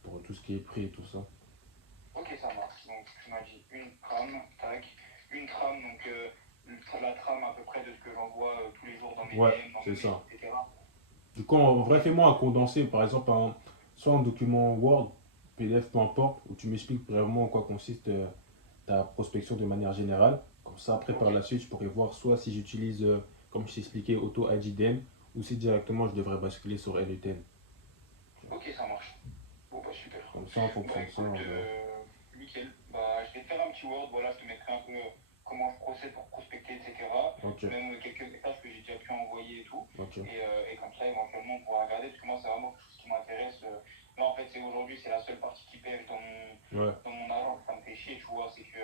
pour tout ce qui est prix et tout ça. ok, ça marche. Donc tu m'as dit une trame, tac, une trame, donc la trame à peu près de ce que j'envoie tous les jours dans mes Ouais, DM, dans c'est mes mails, ça. etc. Du coup, en Ok, vrai, fais-moi un condensé, par exemple, soit un document Word, PDF, peu importe, où tu m'expliques vraiment en quoi consiste ta prospection de manière générale. Comme ça, après, ok, par la suite, je pourrais voir soit si j'utilise, comme je t'ai expliqué, Auto IDDM, ou si directement je devrais basculer sur LUTM. ok, ça marche. Bon, bah super. Comme ça, en Bah fonction de ça, écoute, on verra. nickel. Bah, je vais te faire un petit Word, voilà, je te mettrai un peu comment je procède pour prospecter, etc. Ok, Même quelques messages que j'ai déjà pu envoyer et tout. ok. Et comme ça, éventuellement, on pourra regarder, parce que moi, c'est vraiment quelque chose qui m'intéresse. Là, en fait, c'est aujourd'hui, c'est la seule partie qui pêche Ouais, dans mon agence. Ça me fait chier, tu vois, c'est que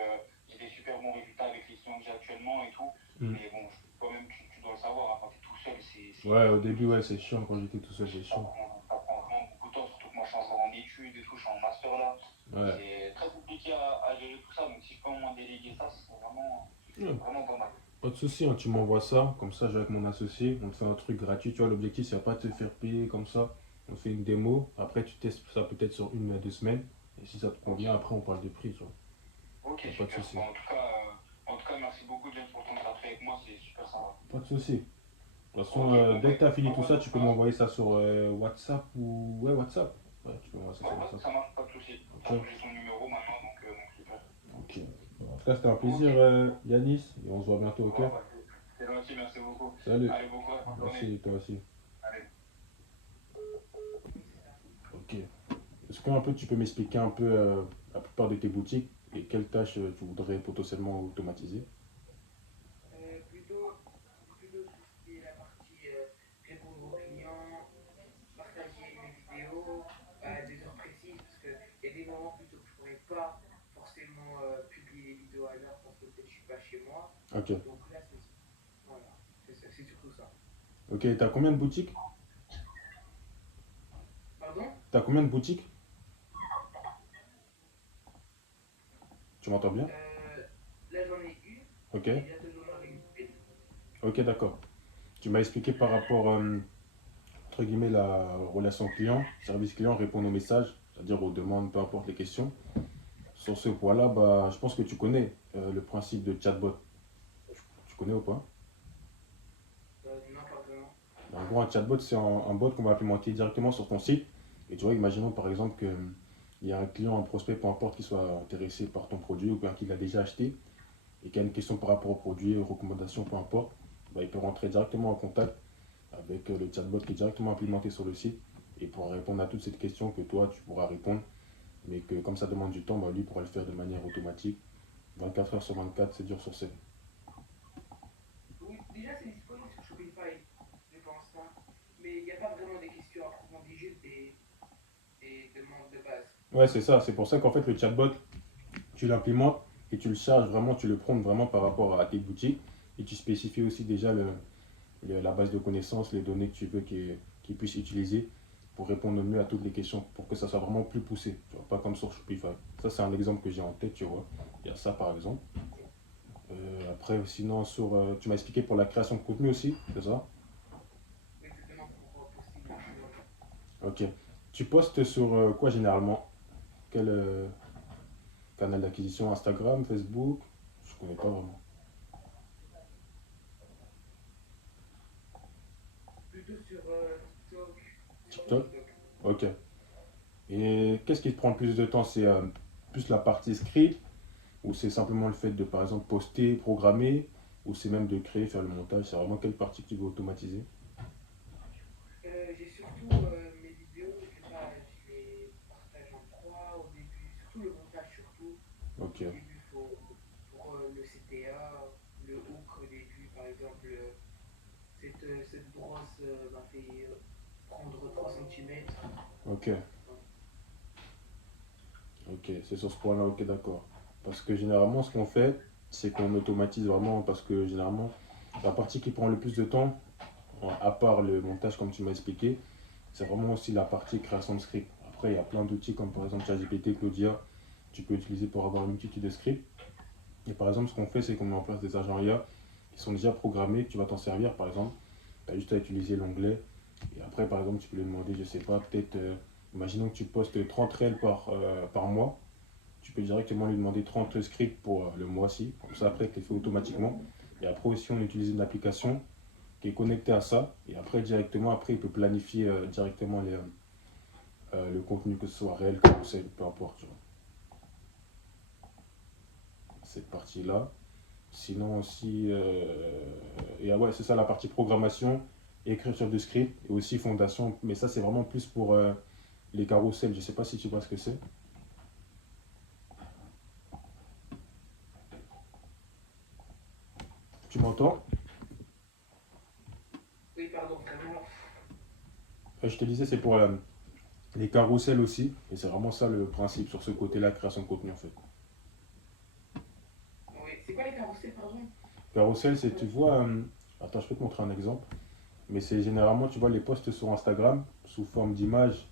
j'ai des super bons résultats avec les clients que j'ai actuellement et tout. hmm. Mais bon, toi-même, tu dois le savoir, hein, quand tu es tout seul, c'est Ouais, hyper au début, compliqué. ouais, c'est chiant quand j'étais tout seul, c'est chiant. Ça prend vraiment beaucoup de temps, surtout que moi je suis encore en études et tout, je suis en master là. Ouais. C'est très compliqué à gérer tout ça, donc si je peux au moins déléguer ça, c'est vraiment, Ouais, vraiment pas mal. pas de souci, hein, tu m'envoies ça, comme ça, je vais avec mon associé, on te fait un truc gratuit, tu vois, l'objectif, c'est pas de te faire payer comme ça. On fait une démo, après, tu testes ça peut-être sur une à 2 semaines, et si ça te Ok, convient, après, on parle de prix, tu vois. ok, Y a pas de super. souci. Bon, en tout cas, merci beaucoup James pour ton travail avec moi, c'est super sympa. Pas de souci. De toute façon, Ok, bon bah dès que tu as écoute, fini tout envoie ça, tout tu peux ça. m'envoyer ça sur WhatsApp ou. Ouais, WhatsApp. Ouais, tu peux m'envoyer ça Ouais, sur ouais, WhatsApp. ça marche, pas de soucis. De toute Ok. façon, j'ai ton numéro maintenant, donc super. Ok. En tout cas, c'était un Ok, plaisir, Yanis, et on se voit bientôt, ok? bon, bah, c'est gentil, merci beaucoup. Salut. Allez, bon courage, bonne journée. Merci, toi aussi. Allez. Ok. Est-ce que un peu tu peux m'expliquer un peu la plupart de tes boutiques et quelles tâches tu voudrais potentiellement automatiser? Plutôt, plutôt tout ce qui est la partie répondre aux clients, partager mes vidéos à des heures précises, parce qu'il y a des moments plutôt que je ne pourrais pas forcément publier les vidéos à l'heure parce que peut-être je ne suis pas chez moi. Ok. Donc là, voilà, c'est surtout ça. Ok, t'as combien de boutiques? Pardon? T'as combien de boutiques? Tu m'entends bien? Là, j'en ai une Ok. et bientôt j'en aurai une autre. Ok, d'accord. Tu m'as expliqué par rapport, entre guillemets, la relation client, service client, répondre aux messages, c'est-à-dire aux demandes, peu importe les questions. Sur ce point-là, bah, je pense que tu connais le principe de chatbot. Tu connais ou pas? Non, pas vraiment. En gros, un chatbot, c'est un bot qu'on va implémenter directement sur ton site. Et tu vois, imaginons par exemple que il y a un client, un prospect, peu importe, qui soit intéressé par ton produit ou bien qui l'a déjà acheté et qui a une question par rapport au produit, aux recommandations, peu importe, bah, il peut rentrer directement en contact avec le chatbot qui est directement implémenté sur le site et pourra répondre à toutes ces questions que toi, tu pourras répondre, mais que comme ça demande du temps, bah, lui pourra le faire de manière automatique, 24 heures sur 24, 7 jours sur 7. Oui, déjà c'est disponible sur Shopify, je pense pas. Mais il n'y a pas vraiment des questions approfondies, juste des demandes de base. Ouais, c'est ça. C'est pour ça qu'en fait, le chatbot, tu l'implémentes et tu le charges vraiment, tu le promptes vraiment par rapport à tes boutiques et tu spécifies aussi déjà la base de connaissances, les données que tu veux qu'il puisse utiliser pour répondre au mieux à toutes les questions, pour que ça soit vraiment plus poussé, tu vois, pas comme sur Shopify. Ça, c'est un exemple que j'ai en tête, tu vois. Il y a ça par exemple. Après, sinon, tu m'as expliqué pour la création de contenu aussi, c'est ça? Exactement pour poster une vidéo. Ok. Tu postes sur quoi généralement? Quel canal d'acquisition? Instagram, Facebook? Je connais pas vraiment. Plutôt sur TikTok, surtout TikTok? TikTok. Ok. Et qu'est-ce qui te prend le plus de temps? C'est plus la partie script ou c'est simplement le fait de, par exemple, poster, programmer ou c'est même de créer, faire le montage? C'est vraiment quelle partie que tu veux automatiser? J'ai surtout mes vidéos, je les partage en trois au début, surtout le montage surtout. Ok. Au début, il faut pour le CTA, le hook au début, par exemple, cette brosse m'a fait prendre 3 centimètres. Ok. Ok. C'est sur ce point-là, ok, d'accord. Parce que généralement, ce qu'on fait, c'est qu'on automatise vraiment parce que généralement, la partie qui prend le plus de temps, à part le montage comme tu m'as expliqué, c'est vraiment aussi la partie création de script. Après, il y a plein d'outils comme par exemple ChatGPT, Claudia, tu peux utiliser pour avoir une multitude de scripts. Et par exemple, ce qu'on fait, c'est qu'on met en place des agents IA qui sont déjà programmés, tu vas t'en servir par exemple. Tu as juste à utiliser l'onglet. Et après, par exemple, tu peux lui demander, je sais pas, peut-être, imaginons que tu postes 30 réels par mois. Tu peux directement lui demander 30 scripts pour le mois-ci. Comme ça, après, tu les fait automatiquement. Et après aussi, on utilise une application qui est connectée à ça. Et après, directement, après, il peut planifier directement le contenu, que ce soit réel, carousel, peu importe. Tu vois. Cette partie-là. Sinon aussi, et ah ouais, c'est ça la partie programmation, écriture de script et aussi fondation. Mais ça, c'est vraiment plus pour les carousels. Je sais pas si tu vois ce que c'est. Tu m'entends? Oui, pardon, vraiment. Je te disais, c'est pour les carousels aussi. Et c'est vraiment ça le principe sur ce côté-là, création de contenu en fait. Oui, c'est quoi les carousels, pardon? Carousel, c'est, tu vois, attends, je peux te montrer un exemple. Mais c'est généralement, tu vois, les posts sur Instagram sous forme d'image.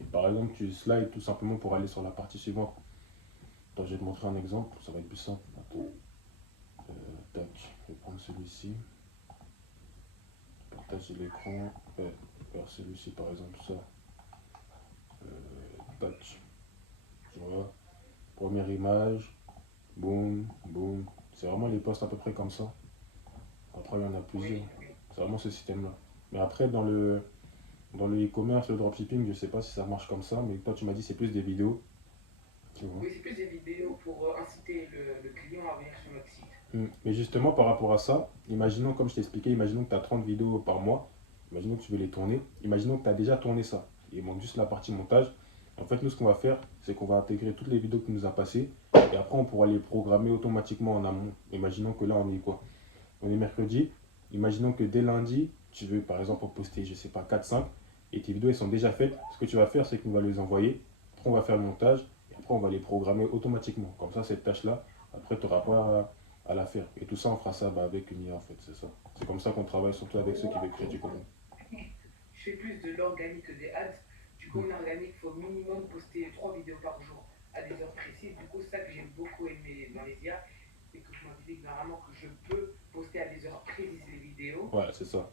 Et par exemple, tu slides tout simplement pour aller sur la partie suivante. Attends, je vais te montrer un exemple, ça va être plus simple. Attends. Tac, je vais prendre celui-ci. Partager l'écran. Faire celui-ci par exemple, ça. Tac. Tu vois. Première image. Boum, boum. C'est vraiment les posts à peu près comme ça. Après, il y en a plusieurs. Oui, oui. C'est vraiment ce système-là. Mais après, dans le e-commerce, le dropshipping, je sais pas si ça marche comme ça, mais toi, tu m'as dit c'est plus des vidéos. Tu vois. Oui, c'est plus des vidéos pour inciter le client à venir sur notre site. Mais justement, par rapport à ça, imaginons, comme je t'ai expliqué, imaginons que tu as 30 vidéos par mois, imaginons que tu veux les tourner, imaginons que tu as déjà tourné ça. Il manque juste la partie montage. En fait, nous, ce qu'on va faire, c'est qu'on va intégrer toutes les vidéos que tu nous as passées, et après, on pourra les programmer automatiquement en amont. Imaginons que là, on est quoi? On est mercredi. Imaginons que dès lundi, tu veux, par exemple, en poster, je sais pas, 4-5, et tes vidéos, elles sont déjà faites. Ce que tu vas faire, c'est qu'on va les envoyer, après, on va faire le montage, et après, on va les programmer automatiquement. Comme ça, cette tâche-là, après, tu n'auras pas à la faire. Et tout ça, on fera ça avec une IA en fait, c'est ça. C'est comme ça qu'on travaille, surtout avec ceux qui veulent créer du contenu. Je fais plus de l'organique que des ads. Du coup, Mm. en organique, il faut minimum poster 3 vidéos par jour à des heures précises. Du coup, c'est ça que j'ai beaucoup aimé dans les IA, c'est que je m'indique normalement que je peux poster à des heures précises les vidéos. Ouais, c'est ça.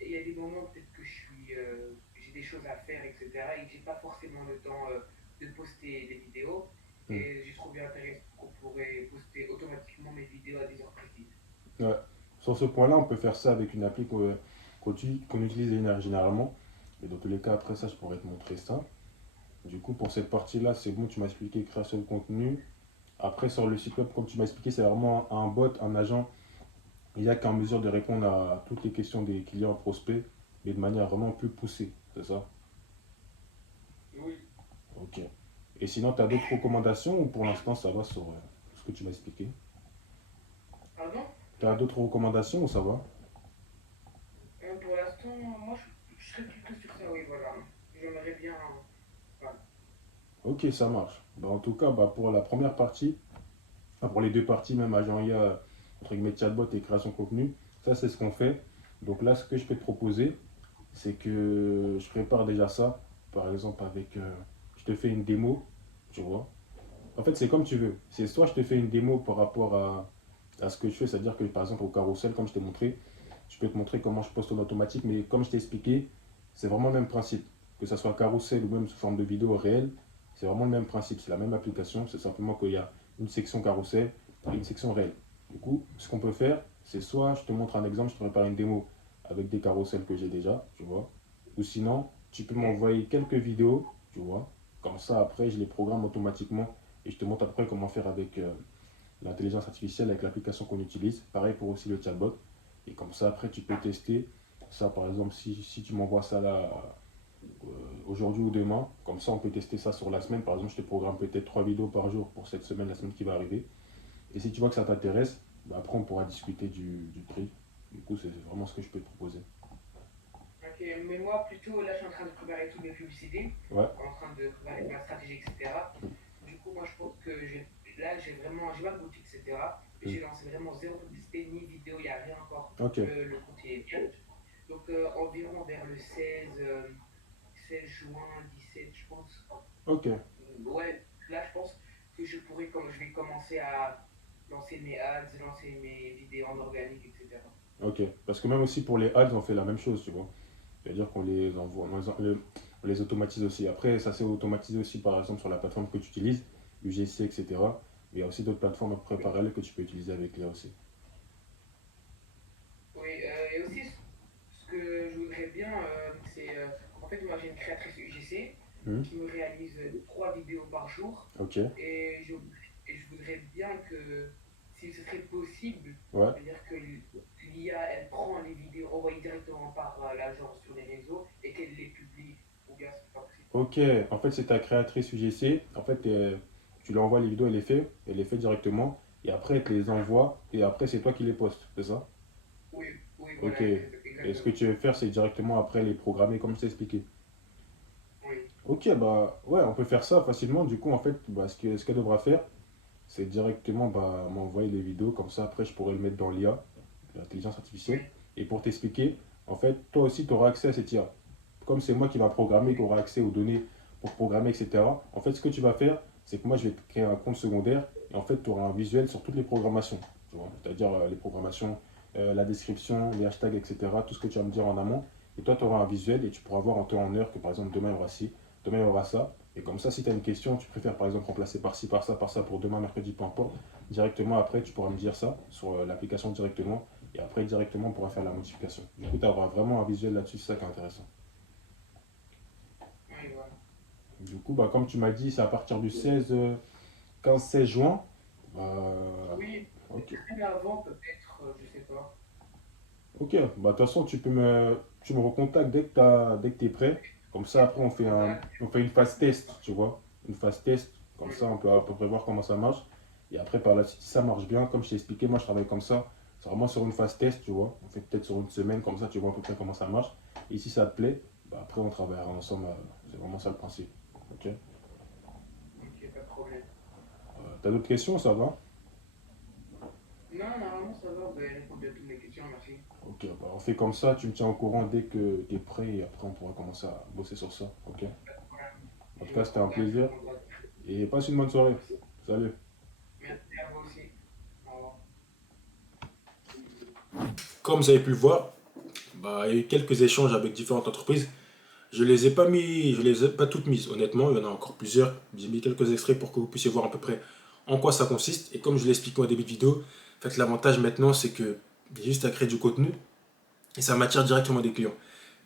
Et il y a des moments peut-être que j'ai des choses à faire, etc. Et que j'ai pas forcément le temps de poster des vidéos. Mm. Et j'ai trouvé intéressant qu'on pourrait poster automatiquement mes vidéos à des heures précises. Ouais. Sur ce point-là, on peut faire ça avec une appli qu'on utilise généralement. Et dans tous les cas, après ça, je pourrais te montrer ça. Du coup, pour cette partie-là, c'est bon, tu m'as expliqué création de contenu. Après, sur le site web, comme tu m'as expliqué, c'est vraiment un bot, un agent. Il n'y a qu'en mesure de répondre à toutes les questions des clients prospects, mais de manière vraiment plus poussée, c'est ça? Oui. Ok. Et sinon, tu as d'autres recommandations ou pour l'instant, ça va sur ce que tu m'as expliqué? Pardon? Tu as d'autres recommandations ou ça va? Pour l'instant, moi, je serais plutôt sur ça, oui, voilà. J'aimerais bien. Voilà. Ok, ça marche. Bah, en tout cas, bah, pour la première partie, pour les deux parties, même agent IA, entre guillemets chatbot et création de contenu, ça c'est ce qu'on fait. Donc là, ce que je peux te proposer, c'est que je prépare déjà ça. Par exemple, je te fais une démo, tu vois. En fait, c'est comme tu veux. C'est soit je te fais une démo par rapport à ce que je fais, c'est-à-dire que par exemple au carrousel, comme je t'ai montré, je peux te montrer comment je poste en automatique, mais comme je t'ai expliqué, c'est vraiment le même principe. Que ce soit carrousel ou même sous forme de vidéo réelle, c'est vraiment le même principe, c'est la même application, c'est simplement qu'il y a une section carrousel et une section réelle. Du coup, ce qu'on peut faire, c'est soit je te montre un exemple, je te prépare une démo avec des carrousels que j'ai déjà, tu vois, ou sinon, tu peux m'envoyer quelques vidéos, tu vois, comme ça après, je les programme automatiquement et je te montre après comment faire avec l'intelligence artificielle, avec l'application qu'on utilise. Pareil pour aussi le chatbot. Et comme ça, après, tu peux tester. Ça, par exemple, si tu m'envoies ça là aujourd'hui ou demain, comme ça, on peut tester ça sur la semaine. Par exemple, je te programme peut-être 3 vidéos par jour pour cette semaine, la semaine qui va arriver. Et si tu vois que ça t'intéresse, bah, après, on pourra discuter du prix. Du coup, c'est vraiment ce que je peux te proposer. Ok, mais moi, plutôt, là, je suis en train de préparer toutes mes publicités, Ouais. en train de préparer ma stratégie, etc. Du coup, moi, je pense que là, j'ai ma boutique, etc. Et j'ai lancé vraiment zéro publicité, ni vidéo, il n'y a rien encore. Ok. Le compte est bien. Donc, environ vers le 16 juin, 17, je pense. Ok. Ouais, là, je pense que comme je vais commencer à lancer mes ads, lancer mes vidéos en organique, etc. Ok. Parce que même aussi pour les ads, on fait la même chose, tu vois. C'est-à-dire qu'on les envoie, on les automatise aussi. Après, ça s'est automatisé aussi, par exemple, sur la plateforme que tu utilises, UGC, etc. Mais il y a aussi d'autres plateformes après parallèles que tu peux utiliser avec l'IA aussi. Oui, et aussi, ce que je voudrais bien, c'est. En fait, moi, j'ai une créatrice UGC Hmm. qui me réalise 3 vidéos par jour. Ok. Et je voudrais bien que, si ce serait possible, Ouais. c'est-à-dire que l'IA, elle prend les vidéos envoyées directement par l'agence sur les réseaux et qu'elle les publie. Ou bien c'est pas possible. Ok. En fait, c'est ta créatrice UGC. En fait, tu lui envoies les vidéos, elle les fait directement. Et après, elle te les envoie. Et après, c'est toi qui les postes. C'est ça? Oui, oui, Ok. voilà, Et ce que exactement. tu veux faire, c'est directement après les programmer comme je t'ai expliqué. Oui, Ok, bah ouais, on peut faire ça facilement. Du coup, en fait, bah, ce qu'elle devra faire, c'est directement bah, m'envoyer les vidéos. Comme ça, après, je pourrais le mettre dans l'IA, l'intelligence artificielle. oui, Et pour t'expliquer, en fait, toi aussi, tu auras accès à cette IA. Comme c'est moi qui va programmer, qui aura accès aux données pour programmer, etc. En fait, ce que tu vas faire, c'est que moi, je vais te créer un compte secondaire. Et en fait, tu auras un visuel sur toutes les programmations. Tu vois, c'est-à-dire les programmations, la description, les hashtags, etc. Tout ce que tu vas me dire en amont. Et toi, tu auras un visuel et tu pourras voir en temps en heure que, par exemple, demain, il y aura ci, demain, il y aura ça. Et comme ça, si tu as une question, tu préfères par exemple remplacer par ci, par ça pour demain, mercredi, peu importe. Directement après, tu pourras me dire ça sur l'application directement. Et après, directement, on pourra faire la modification. Du coup, tu auras vraiment un visuel là-dessus, c'est ça qui est intéressant. oui, voilà. Du coup, bah, comme tu m'as dit, c'est à partir du 15-16 juin. Bah, Oui, ok. même avant, peut-être, je sais pas. Ok, bah, de toute façon, tu me recontactes dès que tu es prêt. Comme ça, après, Voilà. on fait une phase test, tu vois. Une phase test. Comme Oui, ça, on peut à peu près voir comment ça marche. Et après, par la suite, si ça marche bien, comme je t'ai expliqué, moi, je travaille comme ça. C'est vraiment sur une phase test, tu vois. On fait peut-être sur une semaine, comme ça, tu vois à peu près comment ça marche. Et si ça te plaît, bah, après, on travaillera ensemble. C'est vraiment ça le principe. Ok. ok, pas de problème. T'as d'autres questions, ça va? Non, normalement, ça va, vous avez répondu à toutes mes questions, merci. Ok, bah, on fait comme ça, tu me tiens au courant dès que tu es prêt et après on pourra commencer à bosser sur ça. Ok. Voilà. En tout Je cas, vous c'était un contacte, je plaisir vous contacte. et passe une bonne soirée. Merci. Salut. Merci à vous aussi. Au revoir. Comme vous avez pu le voir, bah, il y a eu quelques échanges avec différentes entreprises. Je les ai pas toutes mises, honnêtement, il y en a encore plusieurs. J'ai mis quelques extraits pour que vous puissiez voir à peu près en quoi ça consiste. Et comme je l'ai expliqué au début de vidéo, en fait, l'avantage maintenant, c'est que j'ai juste à créer du contenu et ça m'attire directement des clients.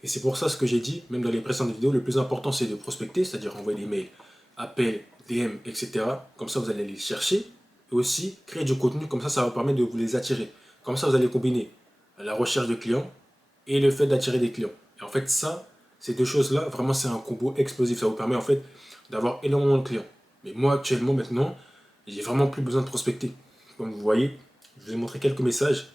Et c'est pour ça ce que j'ai dit, même dans les précédentes vidéos, le plus important c'est de prospecter, c'est-à-dire envoyer des mails, appels, DM, etc. Comme ça vous allez les chercher. Et aussi créer du contenu, comme ça va permettre de vous les attirer. Comme ça vous allez combiner la recherche de clients et le fait d'attirer des clients. Et en fait ça, ces deux choses-là, vraiment c'est un combo explosif. Ça vous permet en fait d'avoir énormément de clients. Mais moi actuellement maintenant, j'ai vraiment plus besoin de prospecter. Comme vous voyez, je vous ai montré quelques messages.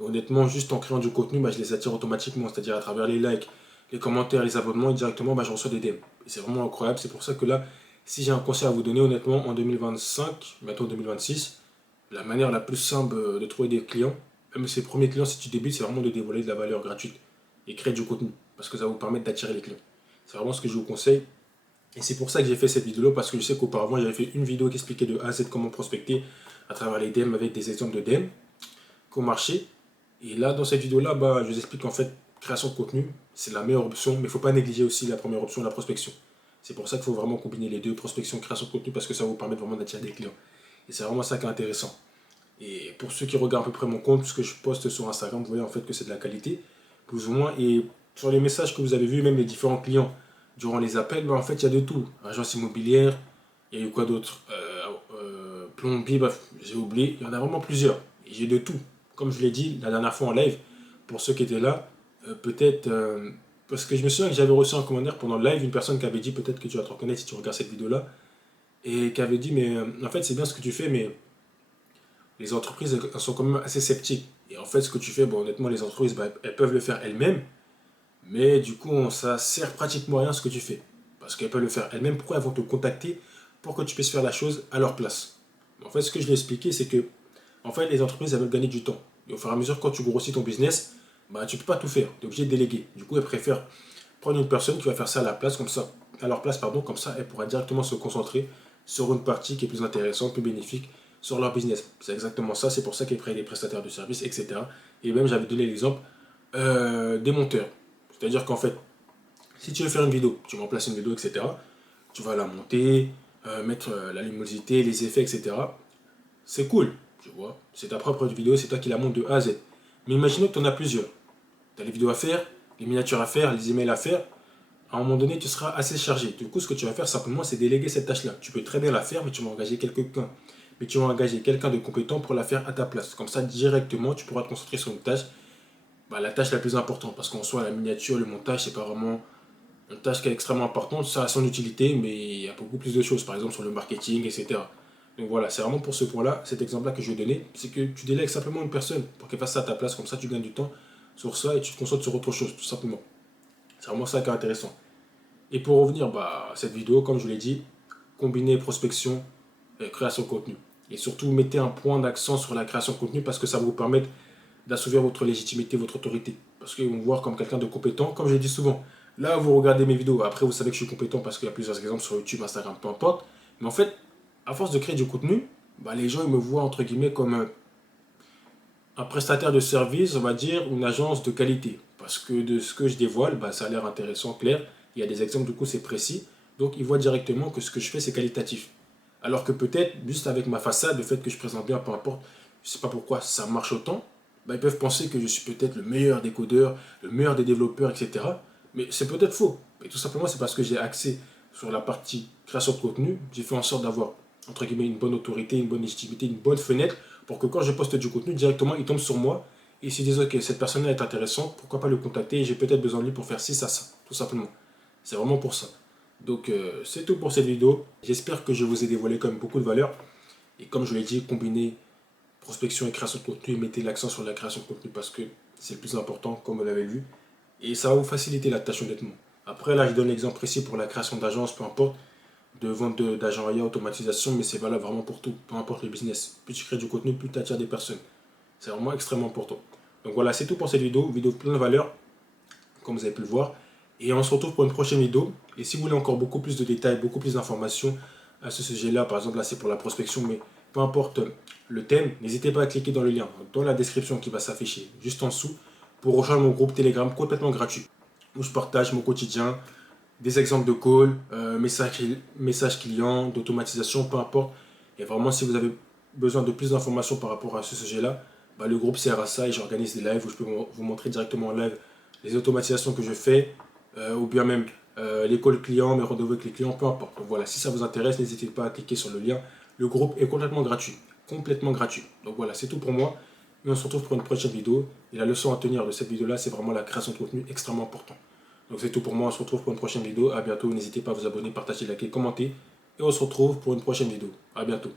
Et honnêtement, juste en créant du contenu, je les attire automatiquement. C'est-à-dire à travers les likes, les commentaires, les abonnements, et directement, je reçois des DM. Et c'est vraiment incroyable. C'est pour ça que là, si j'ai un conseil à vous donner, honnêtement, en 2025, bientôt 2026, la manière la plus simple de trouver des clients, même ses premiers clients, si tu débutes, c'est vraiment de dévoiler de la valeur gratuite et créer du contenu. Parce que ça va vous permettre d'attirer les clients. C'est vraiment ce que je vous conseille. Et c'est pour ça que j'ai fait cette vidéo-là, parce que je sais qu'auparavant, j'avais fait une vidéo qui expliquait de A à Z comment prospecter à travers les DM avec des exemples de DM qui ont marché. Et là, dans cette vidéo-là, je vous explique qu'en fait, création de contenu, c'est la meilleure option, mais il ne faut pas négliger aussi la première option, la prospection. C'est pour ça qu'il faut vraiment combiner les deux, prospection, création de contenu, parce que ça va vous permettre vraiment d'attirer des clients. Et c'est vraiment ça qui est intéressant. Et pour ceux qui regardent à peu près mon compte, ce que je poste sur Instagram, vous voyez en fait que c'est de la qualité, plus ou moins. Et sur les messages que vous avez vus, même les différents clients, durant les appels, en fait, il y a de tout. Agence immobilière, il y a eu quoi d'autre plombier, bref, j'ai oublié. Il y en a vraiment plusieurs. Et j'ai de tout. Comme je l'ai dit la dernière fois en live, pour ceux qui étaient là, peut-être... parce que je me souviens que j'avais reçu un commentaire pendant le live, une personne qui avait dit, peut-être que tu vas te reconnaître si tu regardes cette vidéo-là, et qui avait dit, mais en fait, c'est bien ce que tu fais, mais les entreprises, elles sont quand même assez sceptiques. Et en fait, ce que tu fais, honnêtement, les entreprises, elles peuvent le faire elles-mêmes, mais du coup, ça sert pratiquement à rien ce que tu fais. Parce qu'elles peuvent le faire elles-mêmes. Pourquoi elles vont te contacter pour que tu puisses faire la chose à leur place? En fait, ce que je l'ai expliqué, c'est que en fait, les entreprises, elles veulent gagner du temps. Et au fur et à mesure, quand tu grossis ton business, tu ne peux pas tout faire. Tu es obligé de déléguer. Du coup, elles préfèrent prendre une personne qui va faire ça à la place, comme ça, à leur place, pardon, comme ça, elle pourra directement se concentrer sur une partie qui est plus intéressante, plus bénéfique sur leur business. C'est exactement ça. C'est pour ça qu'elles prennent des prestataires de services, etc. Et même, j'avais donné l'exemple des monteurs. C'est-à-dire qu'en fait, si tu veux faire une vidéo, tu remplaces une vidéo, etc., tu vas la monter, mettre la luminosité, les effets, etc. C'est cool, tu vois. C'est ta propre vidéo, c'est toi qui la montes de A à Z. Mais imaginons que tu en as plusieurs. Tu as les vidéos à faire, les miniatures à faire, les emails à faire. À un moment donné, tu seras assez chargé. Du coup, ce que tu vas faire simplement, c'est déléguer cette tâche-là. Tu peux très bien la faire, mais tu vas engager quelqu'un. Mais tu vas engager quelqu'un de compétent pour la faire à ta place. Comme ça, directement, tu pourras te concentrer sur une tâche, la tâche la plus importante. Parce qu'en soi, la miniature, le montage, c'est pas vraiment une tâche qui est extrêmement importante. Ça a son utilité, mais il y a beaucoup plus de choses. Par exemple, sur le marketing, etc. Donc voilà, c'est vraiment pour ce point-là, cet exemple-là que je vais donner, c'est que tu délègues simplement une personne pour qu'elle fasse ça à ta place, comme ça tu gagnes du temps sur ça et tu te concentres sur autre chose, tout simplement. C'est vraiment ça qui est intéressant. Et pour revenir à cette vidéo, comme je l'ai dit, combiner prospection et création de contenu. Et surtout, mettez un point d'accent sur la création de contenu parce que ça va vous permettre d'assouvir votre légitimité, votre autorité. Parce qu'ils vont vous voir comme quelqu'un de compétent, comme je l'ai dit souvent. Là, vous regardez mes vidéos, après vous savez que je suis compétent parce qu'il y a plusieurs exemples sur YouTube, Instagram, peu importe. Mais en fait, à force de créer du contenu, les gens ils me voient entre guillemets comme un prestataire de service, on va dire, une agence de qualité. Parce que de ce que je dévoile, ça a l'air intéressant, clair. Il y a des exemples, du coup c'est précis. Donc ils voient directement que ce que je fais c'est qualitatif. Alors que peut-être, juste avec ma façade, le fait que je présente bien, peu importe, je ne sais pas pourquoi ça marche autant, ils peuvent penser que je suis peut-être le meilleur des codeurs, le meilleur des développeurs, etc. Mais c'est peut-être faux. Mais tout simplement c'est parce que j'ai axé sur la partie création de contenu, j'ai fait en sorte d'avoir entre guillemets une bonne autorité, une bonne légitimité, une bonne fenêtre pour que quand je poste du contenu, directement il tombe sur moi et s'ils disent ok cette personne-là est intéressante, pourquoi pas le contacter, j'ai peut-être besoin de lui pour faire ci, ça, tout simplement. C'est vraiment pour ça. Donc c'est tout pour cette vidéo. J'espère que je vous ai dévoilé quand même beaucoup de valeur. Et comme je l'ai dit, combinez prospection et création de contenu et mettez l'accent sur la création de contenu parce que c'est le plus important comme vous l'avez vu. Et ça va vous faciliter la tâche honnêtement. Après là je donne l'exemple précis pour la création d'agence, peu importe, de vente d'agents IA, automatisation, mais c'est valable vraiment pour tout, peu importe le business. Plus tu crées du contenu, plus tu attires des personnes. C'est vraiment extrêmement important. Donc voilà, c'est tout pour cette vidéo pleine de valeur, comme vous avez pu le voir. Et on se retrouve pour une prochaine vidéo. Et si vous voulez encore beaucoup plus de détails, beaucoup plus d'informations à ce sujet-là, par exemple là c'est pour la prospection, mais peu importe le thème, n'hésitez pas à cliquer dans le lien, dans la description qui va s'afficher juste en dessous, pour rejoindre mon groupe Telegram complètement gratuit, où je partage mon quotidien, des exemples de call, messages clients, d'automatisation, peu importe. Et vraiment, si vous avez besoin de plus d'informations par rapport à ce sujet-là, le groupe sert à ça et j'organise des lives où je peux vous montrer directement en live les automatisations que je fais, ou bien même les calls clients, mes rendez-vous avec les clients, peu importe. Donc voilà, si ça vous intéresse, n'hésitez pas à cliquer sur le lien. Le groupe est complètement gratuit. Complètement gratuit. Donc voilà, c'est tout pour moi. Et on se retrouve pour une prochaine vidéo. Et la leçon à tenir de cette vidéo-là, c'est vraiment la création de contenu extrêmement important. Donc c'est tout pour moi. On se retrouve pour une prochaine vidéo. À bientôt. N'hésitez pas à vous abonner, partager, liker, commenter. Et on se retrouve pour une prochaine vidéo. À bientôt.